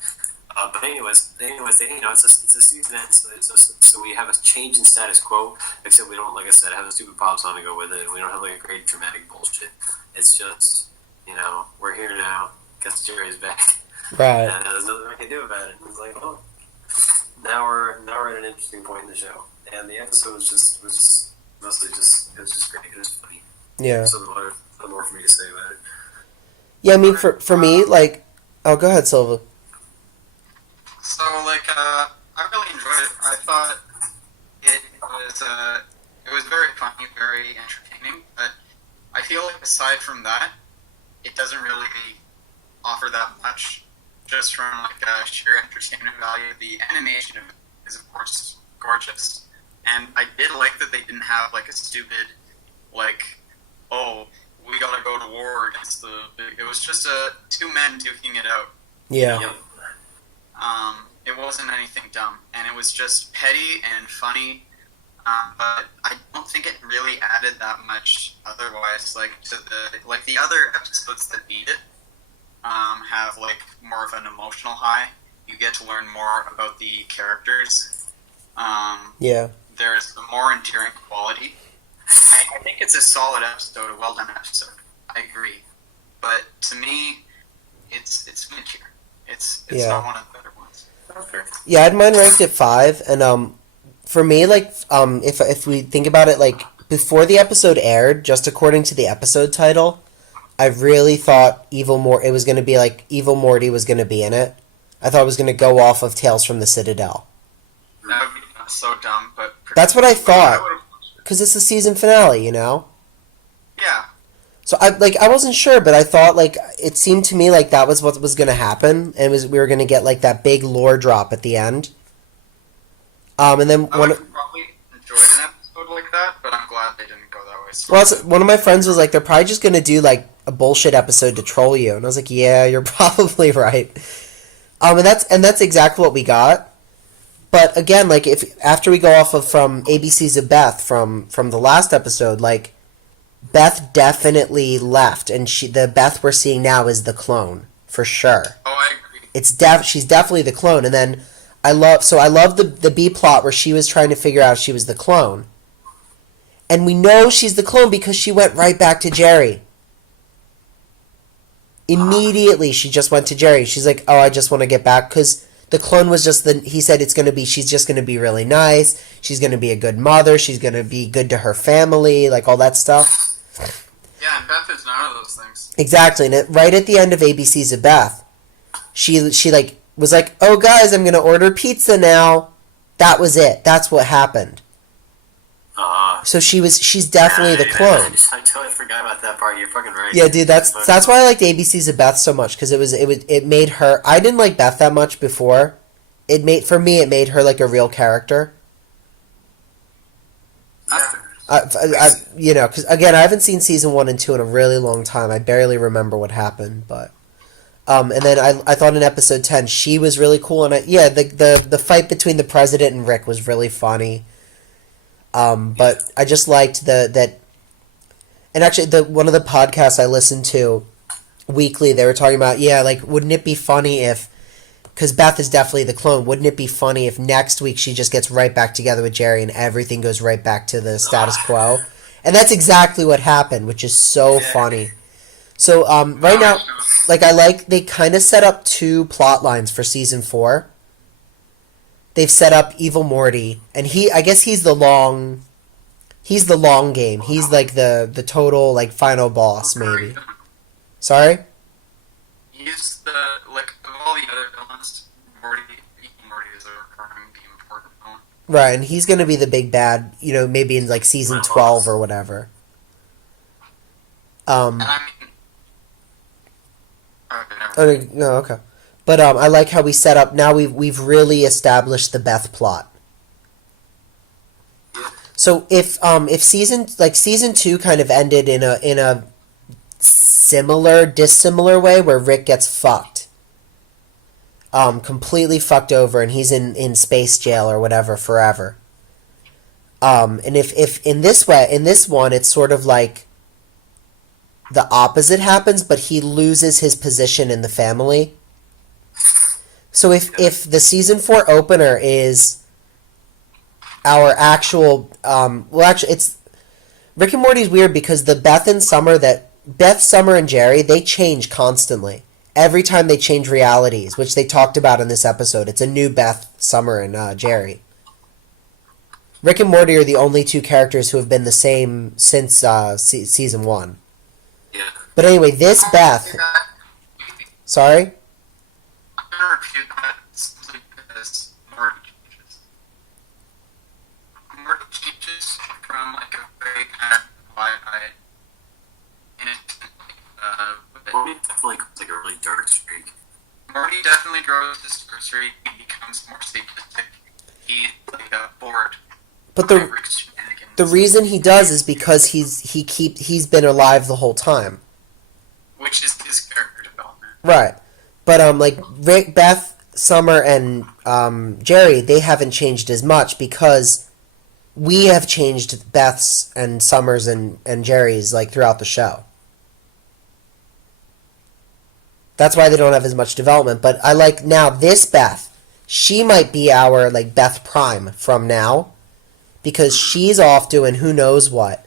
But anyways, it's a season end, so we have a change in status quo. Except we don't, like I said, have a stupid pop song to go with it. And we don't have like a great dramatic bullshit. It's just, we're here now. Guess Jerry's back. Right. And there's nothing I can do about it. It's like, oh, now we're at an interesting point in the show. And the episode was just mostly just great. It was funny. Yeah. So nothing more for me to say about it. Yeah, I mean, for me, like, oh, go ahead, Silva. So, I really enjoyed it. I thought it was very funny, very entertaining, but I feel like aside from that, it doesn't really offer that much, just from, sheer entertainment value. The animation of it is, of course, gorgeous, and I did like that they didn't have, a stupid, oh, we gotta go to war against it was just two men duking it out. Yeah. Yep. It wasn't anything dumb, and it was just petty and funny, but I don't think it really added that much otherwise, to the other episodes that beat it, have, more of an emotional high. You get to learn more about the characters. Yeah. There's a more endearing quality. I think it's a solid episode, a well-done episode. I agree. But to me, it's mid-tier. It's Yeah. not one of the better ones. Okay. Yeah, I had mine ranked at 5, and for me, if we think about it, before the episode aired, just according to the episode title, I really thought it was going to be Evil Morty was going to be in it. I thought it was going to go off of Tales from the Citadel. That would be so dumb, but... That's what I thought. I would've- Because it's the season finale, you know? Yeah. So I wasn't sure, but I thought it seemed to me like that was what was going to happen, and we were going to get that big lore drop at the end. And then I would have probably enjoyed an episode like that, but I'm glad they didn't go that way. So one of my friends was like, they're probably just going to do a bullshit episode to troll you, and I was like, yeah, you're probably right. And that's exactly what we got. But again, if after we go off of from ABC's of Beth from the last episode, Beth definitely left, and the Beth we're seeing now is the clone for sure. Oh, I agree. She's definitely the clone, and then I love the B plot where she was trying to figure out if she was the clone, and we know she's the clone because she went right back to Jerry. Immediately, she just went to Jerry. She's like, "Oh, I just want to get back," because the clone was just he said she's just going to be really nice. She's going to be a good mother. She's going to be good to her family, all that stuff. Yeah, and Beth is none of those things. Exactly. And right at the end of ABC's of Beth, she was like, "Oh, guys, I'm going to order pizza now." That was it. That's what happened. So she's definitely the clone. I totally forgot about that part. You're fucking right. Yeah, dude, that's why I liked ABC's of Beth so much, because it made her. I didn't like Beth that much before. It made her a real character. Yeah. Because again, I haven't seen season 1 and 2 in a really long time. I barely remember what happened, but And then I thought in episode 10 she was really cool, and the fight between the president and Rick was really funny. But I just liked that, and actually one of the podcasts I listened to weekly, they were talking about, like, wouldn't it be funny if, because Beth is definitely the clone, wouldn't it be funny if next week she just gets right back together with Jerry and everything goes right back to the status quo? And that's exactly what happened, which is so funny. So right now, like, they kind of set up 2 plot lines for season 4. They've set up Evil Morty, and I guess he's the long game. He's like the total, like, final boss, maybe. Sorry? He's the, like, of all the other villains, Morty is the recurring, the important villain. Right, and he's gonna be the big bad, maybe in, like, season 12 or whatever. And I mean... Okay, no, okay. But I like how we set up, now we've really established the Beth plot. So if season 2 kind of ended in a dissimilar way where Rick gets fucked, completely fucked over, and he's in space jail or whatever forever. And if in this one it's sort of like the opposite happens, but he loses his position in the family. So if the season 4 opener is our actual, it's Rick and Morty's weird because the Beth, Summer, and Jerry, they change constantly. Every time they change realities, which they talked about in this episode, it's a new Beth, Summer, and Jerry. Rick and Morty are the only 2 characters who have been the same since season 1. Yeah. But anyway, this Beth... Sorry? I'm going to refute that simply because Morty changes. Morty changes from, like, a very kind of wide-eyed, innocent, Morty definitely goes, like, a really dark streak. Morty definitely grows his streak. He becomes more sadistic. He's, like, bored. But the reason he does is because he's been alive the whole time. Which is his character development. Right. But like Rick, Beth, Summer, and Jerry, they haven't changed as much because we have changed Beth's and Summer's and Jerry's, like, throughout the show. That's why they don't have as much development. But I like now this Beth. She might be our, like, Beth Prime from now, because she's off doing who knows what.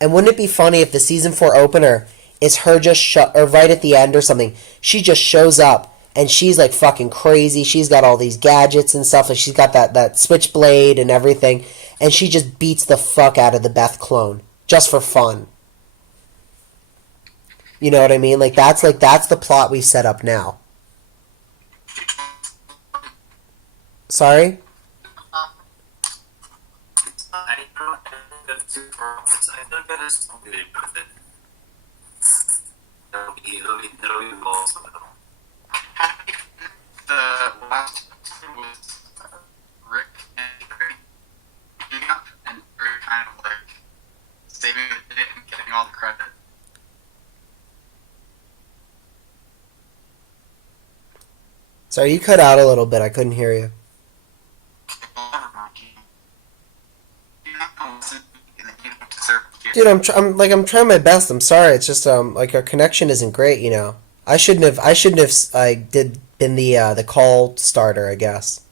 And wouldn't it be funny if the season 4 opener is her just or right at the end or something, she just shows up and she's, like, fucking crazy. She's got all these gadgets and stuff. Like, she's got that switchblade and everything, and she just beats the fuck out of the Beth clone just for fun. You know what I mean? That's the plot we've set up now. Sorry? I don't have too far off. I think that is something to do with it. That'll be involved somehow. The last episode was Rick and Jerry meeting up and Jerry kind of, like, saving the day and getting all the credit. Sorry, you cut out a little bit. I couldn't hear you. Dude, I'm trying my best. I'm sorry. It's just like, our connection isn't great. I shouldn't have been the call starter, I guess.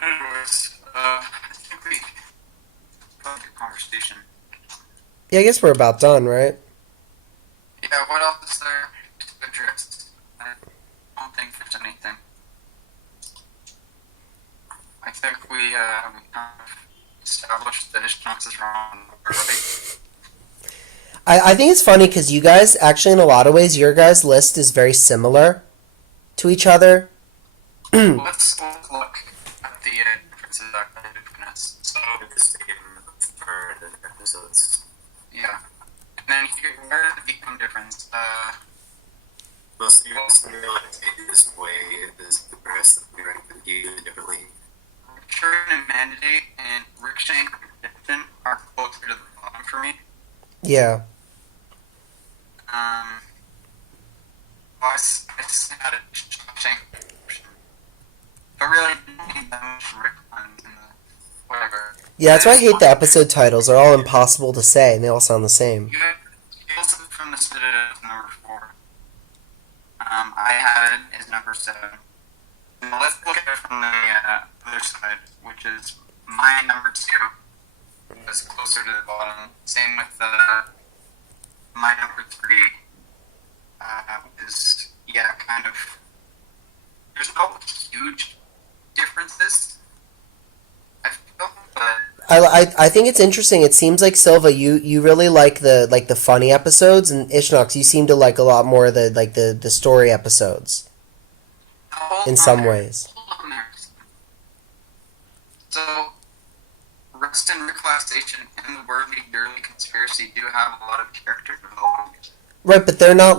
Anyways, I think we had a good conversation. Yeah, I guess we're about done, right? Yeah, what else is there to address? I don't think there's anything. I think we kind of established that Ishnox is wrong, right? I think it's funny because you guys, actually, in a lot of ways, your guys' list is very similar to each other. Let's look at the differences that between us. So, The same for the episodes. yeah. And then where did it become different? Most of your this way is the rest of the rank that you do differently. Rickchurian Candidate and Rickshank Rickdemption are closer to the bottom for me. Yeah. Yeah, that's why I hate the episode titles. They're all impossible to say, and they all sound the same. You got Tales from the Citadel is number 4. I had it as number 7. Now let's look at it from the other side, which is my number 2 was closer to the bottom. Same with my number 3 is, yeah, kind of. There's no huge differences, I feel, but I think it's interesting. It seems like Silva, you really like the funny episodes, and Ishnox, you seem to like a lot more of the story episodes in some ways. Hold on there. So, Rust and Ricklaxation and the Worldender conspiracy do have a lot of character development. Right, but they're not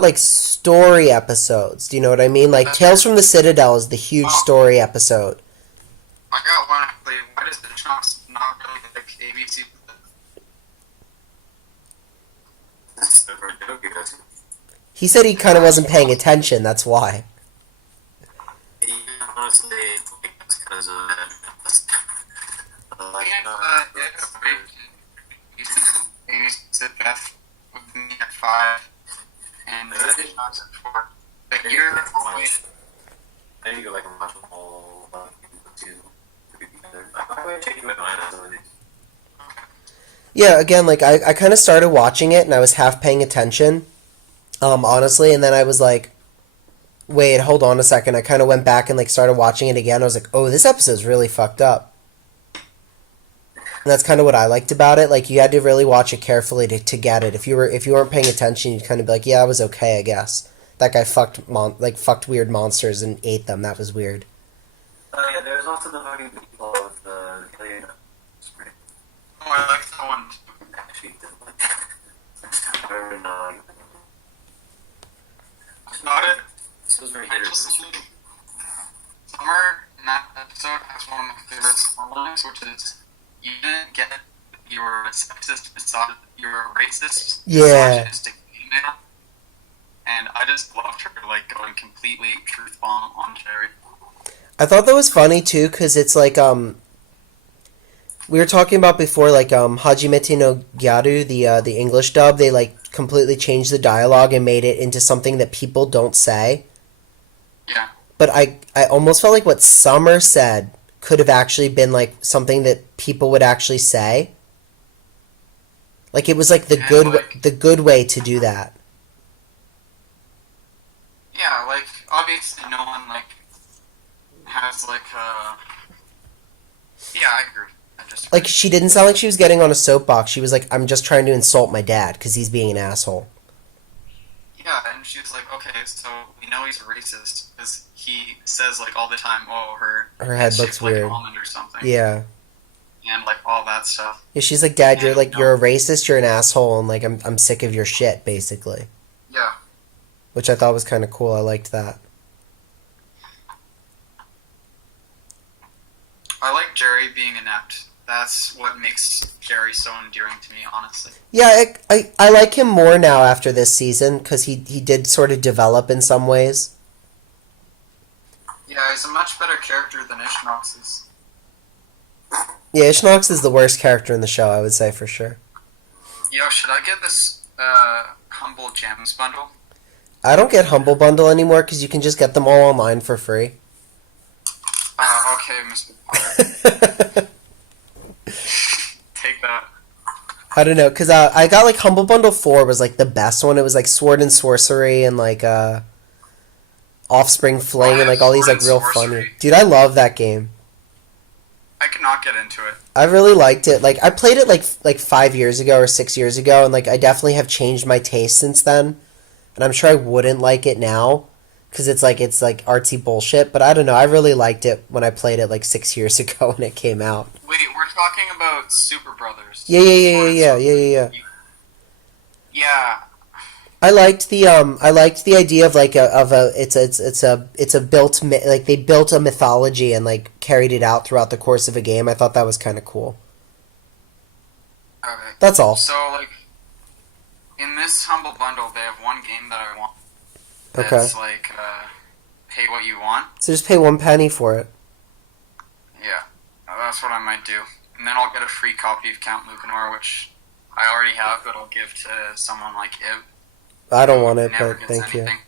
like story episodes. Do you know what I mean? Like Tales from the Citadel is the huge story episode. I got one actually. Why does the Ishnox not really like ABC? He said he kind of wasn't paying attention. That's why. Yeah, honestly, it's because of You said Beth with me at 5, and Ishnox at 4. But you're always. I need to go back and watch them all together. I'm going to change my mind on some of these. Yeah, again, like I kind of started watching it and I was half paying attention, honestly, and then I was like, wait, hold on a second. I kind of went back and like started watching it again. I was like, oh, this episode's really fucked up. And that's kind of what I liked about it. Like you had to really watch it carefully to get it. If you weren't paying attention, you'd kind of be like, yeah, I was okay, I guess. That guy fucked weird monsters and ate them. That was weird. Oh yeah, there's also the fucking people with the alien spray. Oh, I like that one. Actually, or no. Not it. This was very I just Summer in that episode has one of my favorite storylines, which is you didn't get you were a sexist, you were a racist, misogynistic female, and I just loved her like going completely truth bomb on Jerry. I thought that was funny too, because it's like we were talking about before, like Hajimete no Gyaru, the English dub, they like completely changed the dialogue and made it into something that people don't say. Yeah. But I almost felt like what Summer said could have actually been like something that people would actually say. Like it was like the good way to do that. Yeah, like obviously no one like has like yeah, I agree. Like she didn't sound like she was getting on a soapbox. She was like, I'm just trying to insult my dad because he's being an asshole. Yeah, and she was like, okay, so we know he's a racist because he says like all the time, oh, her head looks like weird, an almond or something. Yeah. And like all that stuff. Yeah, she's like, Dad, you're a racist, you're an asshole, and like I'm sick of your shit, basically. Yeah. Which I thought was kind of cool. I liked that. I like Jerry being inept. That's what makes Jerry so endearing to me, honestly. Yeah, I like him more now after this season because he did sort of develop in some ways. Yeah, he's a much better character than Ishnox is. Yeah, Ishnox is the worst character in the show, I would say, for sure. Yo, should I get this Humble Gems bundle? I don't get Humble Bundle anymore because you can just get them all online for free. Okay, Mr. Potter. Take that. I don't know, because I got, like, Humble Bundle 4 was, like, the best one. It was, like, Sword and Sorcery and, like, Offspring Fling and, like, all these, like, real funny... Dude, I love that game. I cannot get into it. I really liked it. Like, I played it, like 5 years ago or 6 years ago, and, like, I definitely have changed my taste since then. And I'm sure I wouldn't like it now, because it's artsy bullshit. But I don't know, I really liked it when I played it, like, 6 years ago when it came out. Wait, we're talking about Super Brothers. Yeah. Yeah. I liked the idea of like it's a built like they built a mythology and like carried it out throughout the course of a game. I thought that was kind of cool. Okay. That's all. So like in this Humble Bundle, they have one game that I want. Okay. That's like pay what you want. So just pay 1 penny for it. Yeah. That's what I might do. And then I'll get a free copy of Count Lucanor, which I already have, but I'll give to someone like Ib. I don't want it, Never but gets thank you. anything.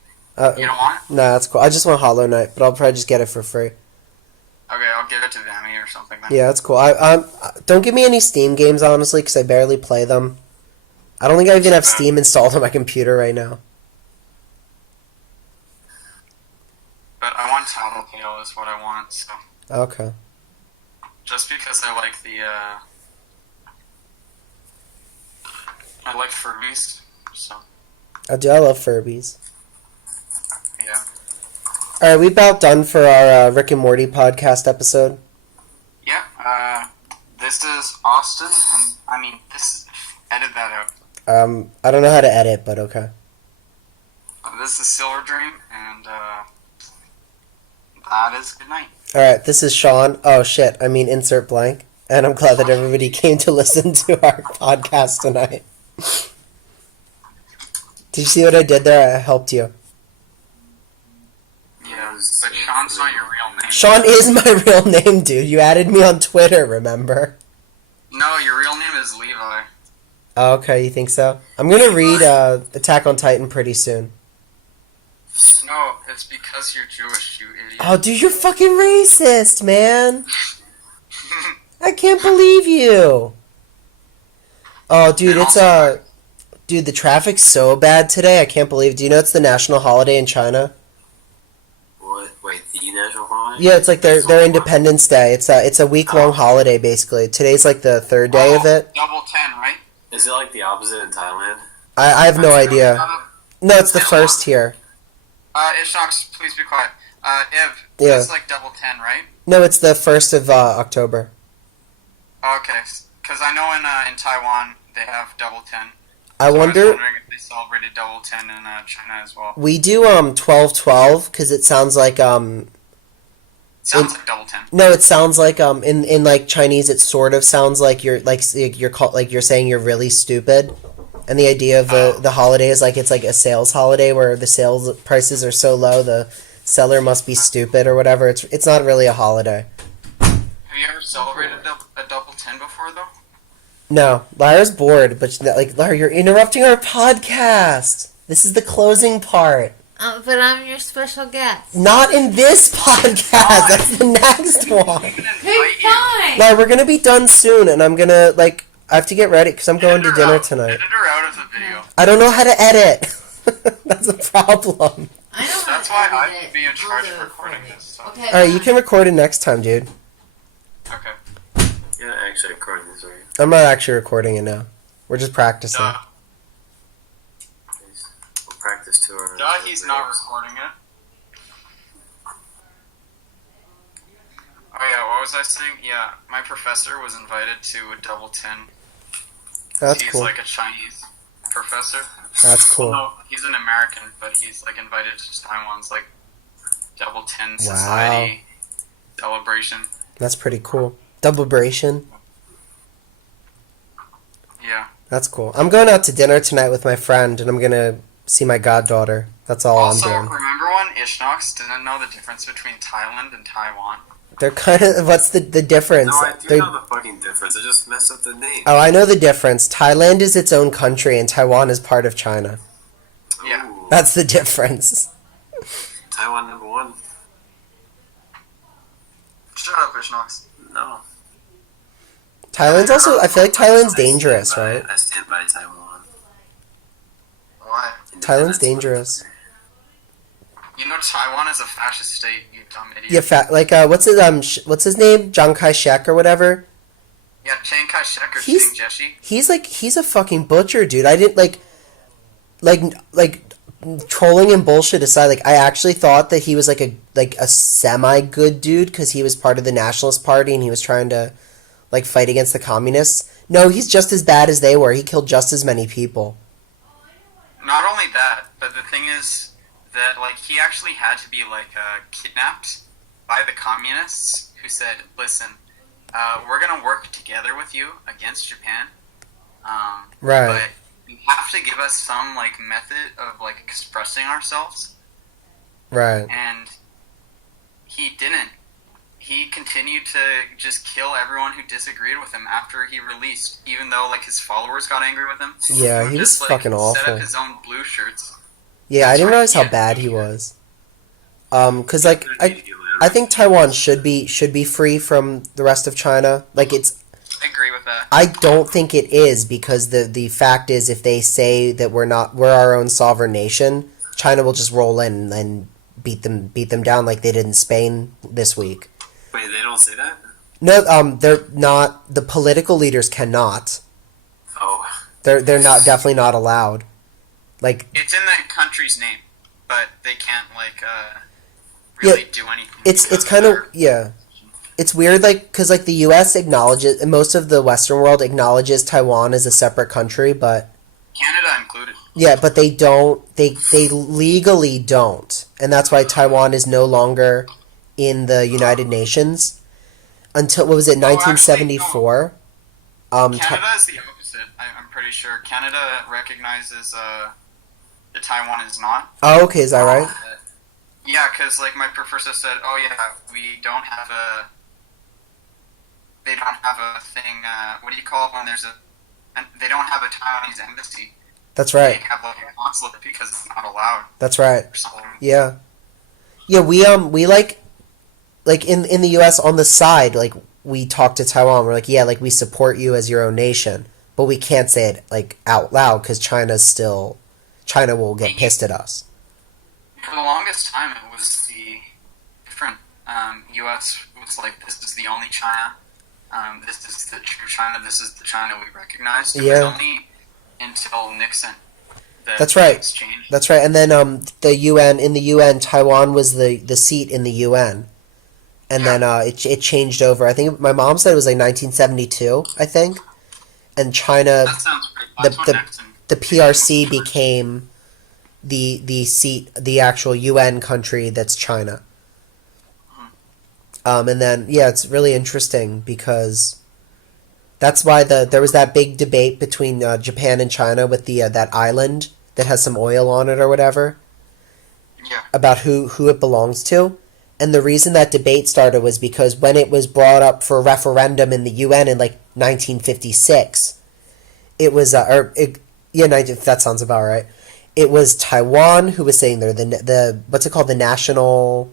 You don't want it? Nah, that's cool. I just want Hollow Knight, but I'll probably just get it for free. Okay, I'll give it to Vammy or something then. Yeah, that's cool. I don't give me any Steam games, honestly, because I barely play them. I don't think I even have Steam installed on my computer right now. But I want Tattletale is what I want, so. Okay. Just because I like I like Furbies, so. I do. I love Furbies. Yeah. Alright, we about done for our Rick and Morty podcast episode. Yeah, this is Austin, and, edit that out. I don't know how to edit, but okay. This is Silverdream, and, that is good night. Alright, this is Sean. Oh, shit. I mean, insert blank. And I'm glad that everybody came to listen to our podcast tonight. Did you see what I did there? I helped you. Yeah, but Sean's not your real name. Sean is my real name, dude. You added me on Twitter, remember? No, your real name is Levi. Oh, okay, you think so? I'm gonna read Attack on Titan pretty soon. No, it's because you're Jewish, you idiot. Oh, dude, you're fucking racist, man. I can't believe you. Oh, dude, it's dude, the traffic's so bad today. I can't believe. Do you know it's the national holiday in China? What? Wait, the national holiday? Yeah, it's like their Independence Day. It's a week-long holiday, basically. Today's like the third day of it. Double 10, right? Is it like the opposite in Thailand? I have no idea. No, it's the first here. Ishnox, please be quiet. Iv, Yeah. that's like double 10, right? No, it's the 1st of October. Okay, because I know in Taiwan they have double 10. I was wonder. wondering if they celebrated double 10 in China as well. We do 12/12 because it sounds like Sounds like double 10. No, it sounds like in like Chinese it sort of sounds like you're saying you're really stupid. And the idea of the holiday is like it's like a sales holiday where the sales prices are so low the seller must be stupid or whatever. It's not really a holiday. Have you ever celebrated a double 10 before though? No, Lyra's bored, but like Lyra, you're interrupting our podcast. This is the closing part. But I'm your special guest. Not in this podcast. That's the next one. Okay, fine. Lyra, we're gonna be done soon, and I'm gonna I have to get ready because I'm going to dinner tonight. Edit her out of the video. I don't know how to edit. That's a problem. I know That's how to why edit I it. would be in charge I'll of do it recording for you. this. So. Okay, Alright, you fine. can record it next time, dude. Okay. You're not actually recording this, are you? I'm not actually recording it now. We're just practicing. Duh. We'll practice to our... Duh, he's not recording it. Oh yeah, what was I saying? Yeah, my professor was invited to a double 10. That's He's cool. like a Chinese professor. That's cool. No, he's an American, but he's like invited to Taiwan's like double 10 society celebration. That's pretty cool. Doubleration. Yeah. That's cool. I'm going out to dinner tonight with my friend, and I'm gonna see my goddaughter. That's all Also, I'm doing. remember when Ishnox didn't know the difference between Thailand and Taiwan? They're kind of. What's the difference? No, I do They're- know the fucking difference. I just messed up the name. Oh, I know the difference. Thailand is its own country, and Taiwan is part of China. Yeah. Ooh, That's the difference. Taiwan #1. Shut up, Ishnox. No. Thailand's also. I feel like Thailand's dangerous, right? I stand by Taiwan. Why? Thailand's dangerous. You know Taiwan is a fascist state, you dumb idiot. Yeah, what's his what's his name? Chiang Kai-shek or whatever. Yeah, Chiang Kai-shek or He's- Chiang Jeshi. He's a fucking butcher, dude. I didn't like trolling and bullshit aside. Like, I actually thought that he was like a semi good dude because he was part of the Nationalist Party and he was trying to like fight against the communists. No, he's just as bad as they were. He killed just as many people. Not only that, but the thing is that like he actually had to be like kidnapped by the communists who said, "Listen, we're gonna work together with you against Japan, Right. but you have to give us some like method of like expressing ourselves." Right. And he didn't. he continued to just kill everyone who disagreed with him after he released, even though like his followers got angry with him. Yeah, he was just, fucking set awful. up his own blue shirts. Yeah, I didn't realize how Yeah. bad he was. 'Cause like I think Taiwan should be free from the rest of China. Like it's I agree with that. I don't think it is, because the fact is, if they say that we're our own sovereign nation, China will just roll in and beat them down like they did in Spain this week. Wait, they don't say that? No, they're not. The political leaders cannot. Oh. They're not definitely not allowed. Like It's in the country's name, but they can't really do anything. it's kind of It's weird, like, because like the U.S. acknowledges, and most of the Western world acknowledges Taiwan as a separate country, but Canada included. yeah, but they don't. They legally don't, and that's why Taiwan is no longer in the United Nations until what was it, 1974? Canada is the opposite. I'm pretty sure Canada recognizes that Taiwan is not. Oh, okay, is that right? Yeah, because like my professor said, oh yeah, we don't have a. They don't have a thing. What do you call it when there's they don't have a Taiwanese embassy. That's right. They have like a consulate because it's not allowed. That's right. Or something. Yeah, yeah. We like in the U.S. on the side, like we talk to Taiwan. We're like, yeah, like we support you as your own nation, but we can't say it like out loud because China will get pissed at us. For the longest time, it was the different. U.S. was like, this is the only China. This is the true China. This is the China we recognized. It was only until Nixon that That's right. things changed. That's right. And then the UN, Taiwan was the seat in the UN, and then it changed over. I think my mom said it was like 1972. I think, and China, That sounds great. That's when Nixon. the PRC became the seat, the actual UN country that's China. And then it's really interesting because that's why there was that big debate between Japan and China with the that island that has some oil on it or whatever. Yeah. About who it belongs to. And the reason that debate started was because when it was brought up for referendum in the UN in like 1956, it was that sounds about right. It was Taiwan who was saying they're the what's it called, the national.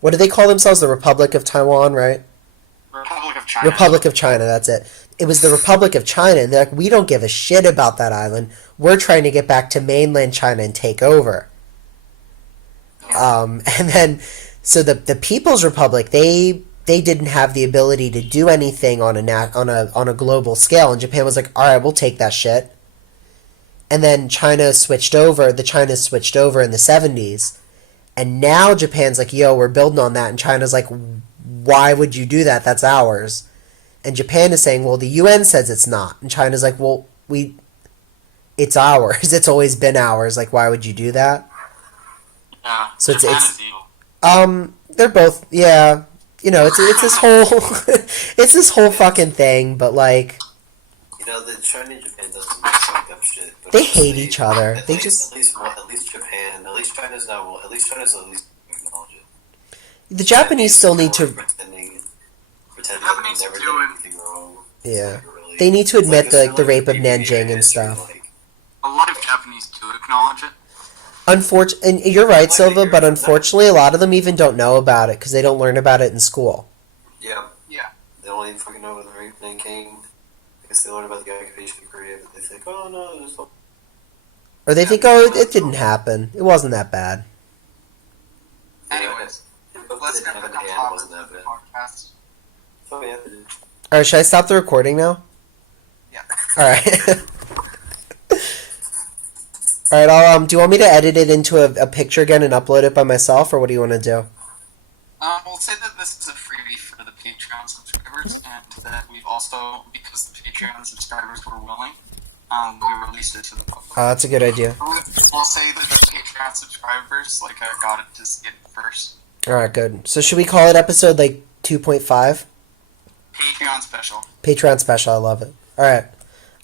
What do they call themselves? The Republic of Taiwan, right? Republic of China. Republic of China, that's it. It was the Republic of China, and they're like, we don't give a shit about that island. We're trying to get back to mainland China and take over. And then, so the People's Republic, they didn't have the ability to do anything on a global scale, and Japan was like, all right, we'll take that shit. And then China switched over. The China switched over in the 70s. And now Japan's like, yo, we're building on that. And China's like, why would you do that? That's ours. And Japan is saying, well, the UN says it's not. And China's like, well, it's ours. It's always been ours. Like, why would you do that? Yeah. So Japan it's is evil. they're both, yeah. You know, it's this whole, it's this whole fucking thing. But like, The China and Japan doesn't fuck up shit. But they hate each other. They just at least Japan, at least China's not. At least China's at least acknowledge it. the Japanese still need to. pretending they Japanese never do did it. anything wrong. Yeah. Really. They need to It's admit like the rape of similar Nanjing and history, stuff. like- A lot of Japanese do acknowledge it. And you're right, Silva, but unfortunately, a lot of them even don't know about it because they don't learn about it in school. Yeah. Yeah. They don't even fucking know where the rape thing came. I guess they learn about the occupation of Korea, but they think, oh no, there's no. Or they think, oh, it didn't happen. It wasn't that bad. Anyways, let's get back on topic of the podcast. Oh yeah. Alright, should I stop the recording now? Yeah. Alright. Alright, do you want me to edit it into a picture again and upload it by myself, or what do you want to do? We'll say that this is a freebie for the Patreon subscribers, and that we've also, because the Patreon subscribers were willing, we released it to the public. That's a good idea. We'll say that the Patreon subscribers, got it to see it first. Alright, good. So should we call it episode, 2.5? Patreon special. Patreon special, I love it. Alright.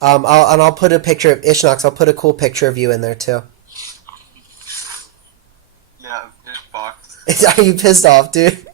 I'll put a picture of Ishnox. I'll put a cool picture of you in there too. Yeah, it's box. Are you pissed off, dude?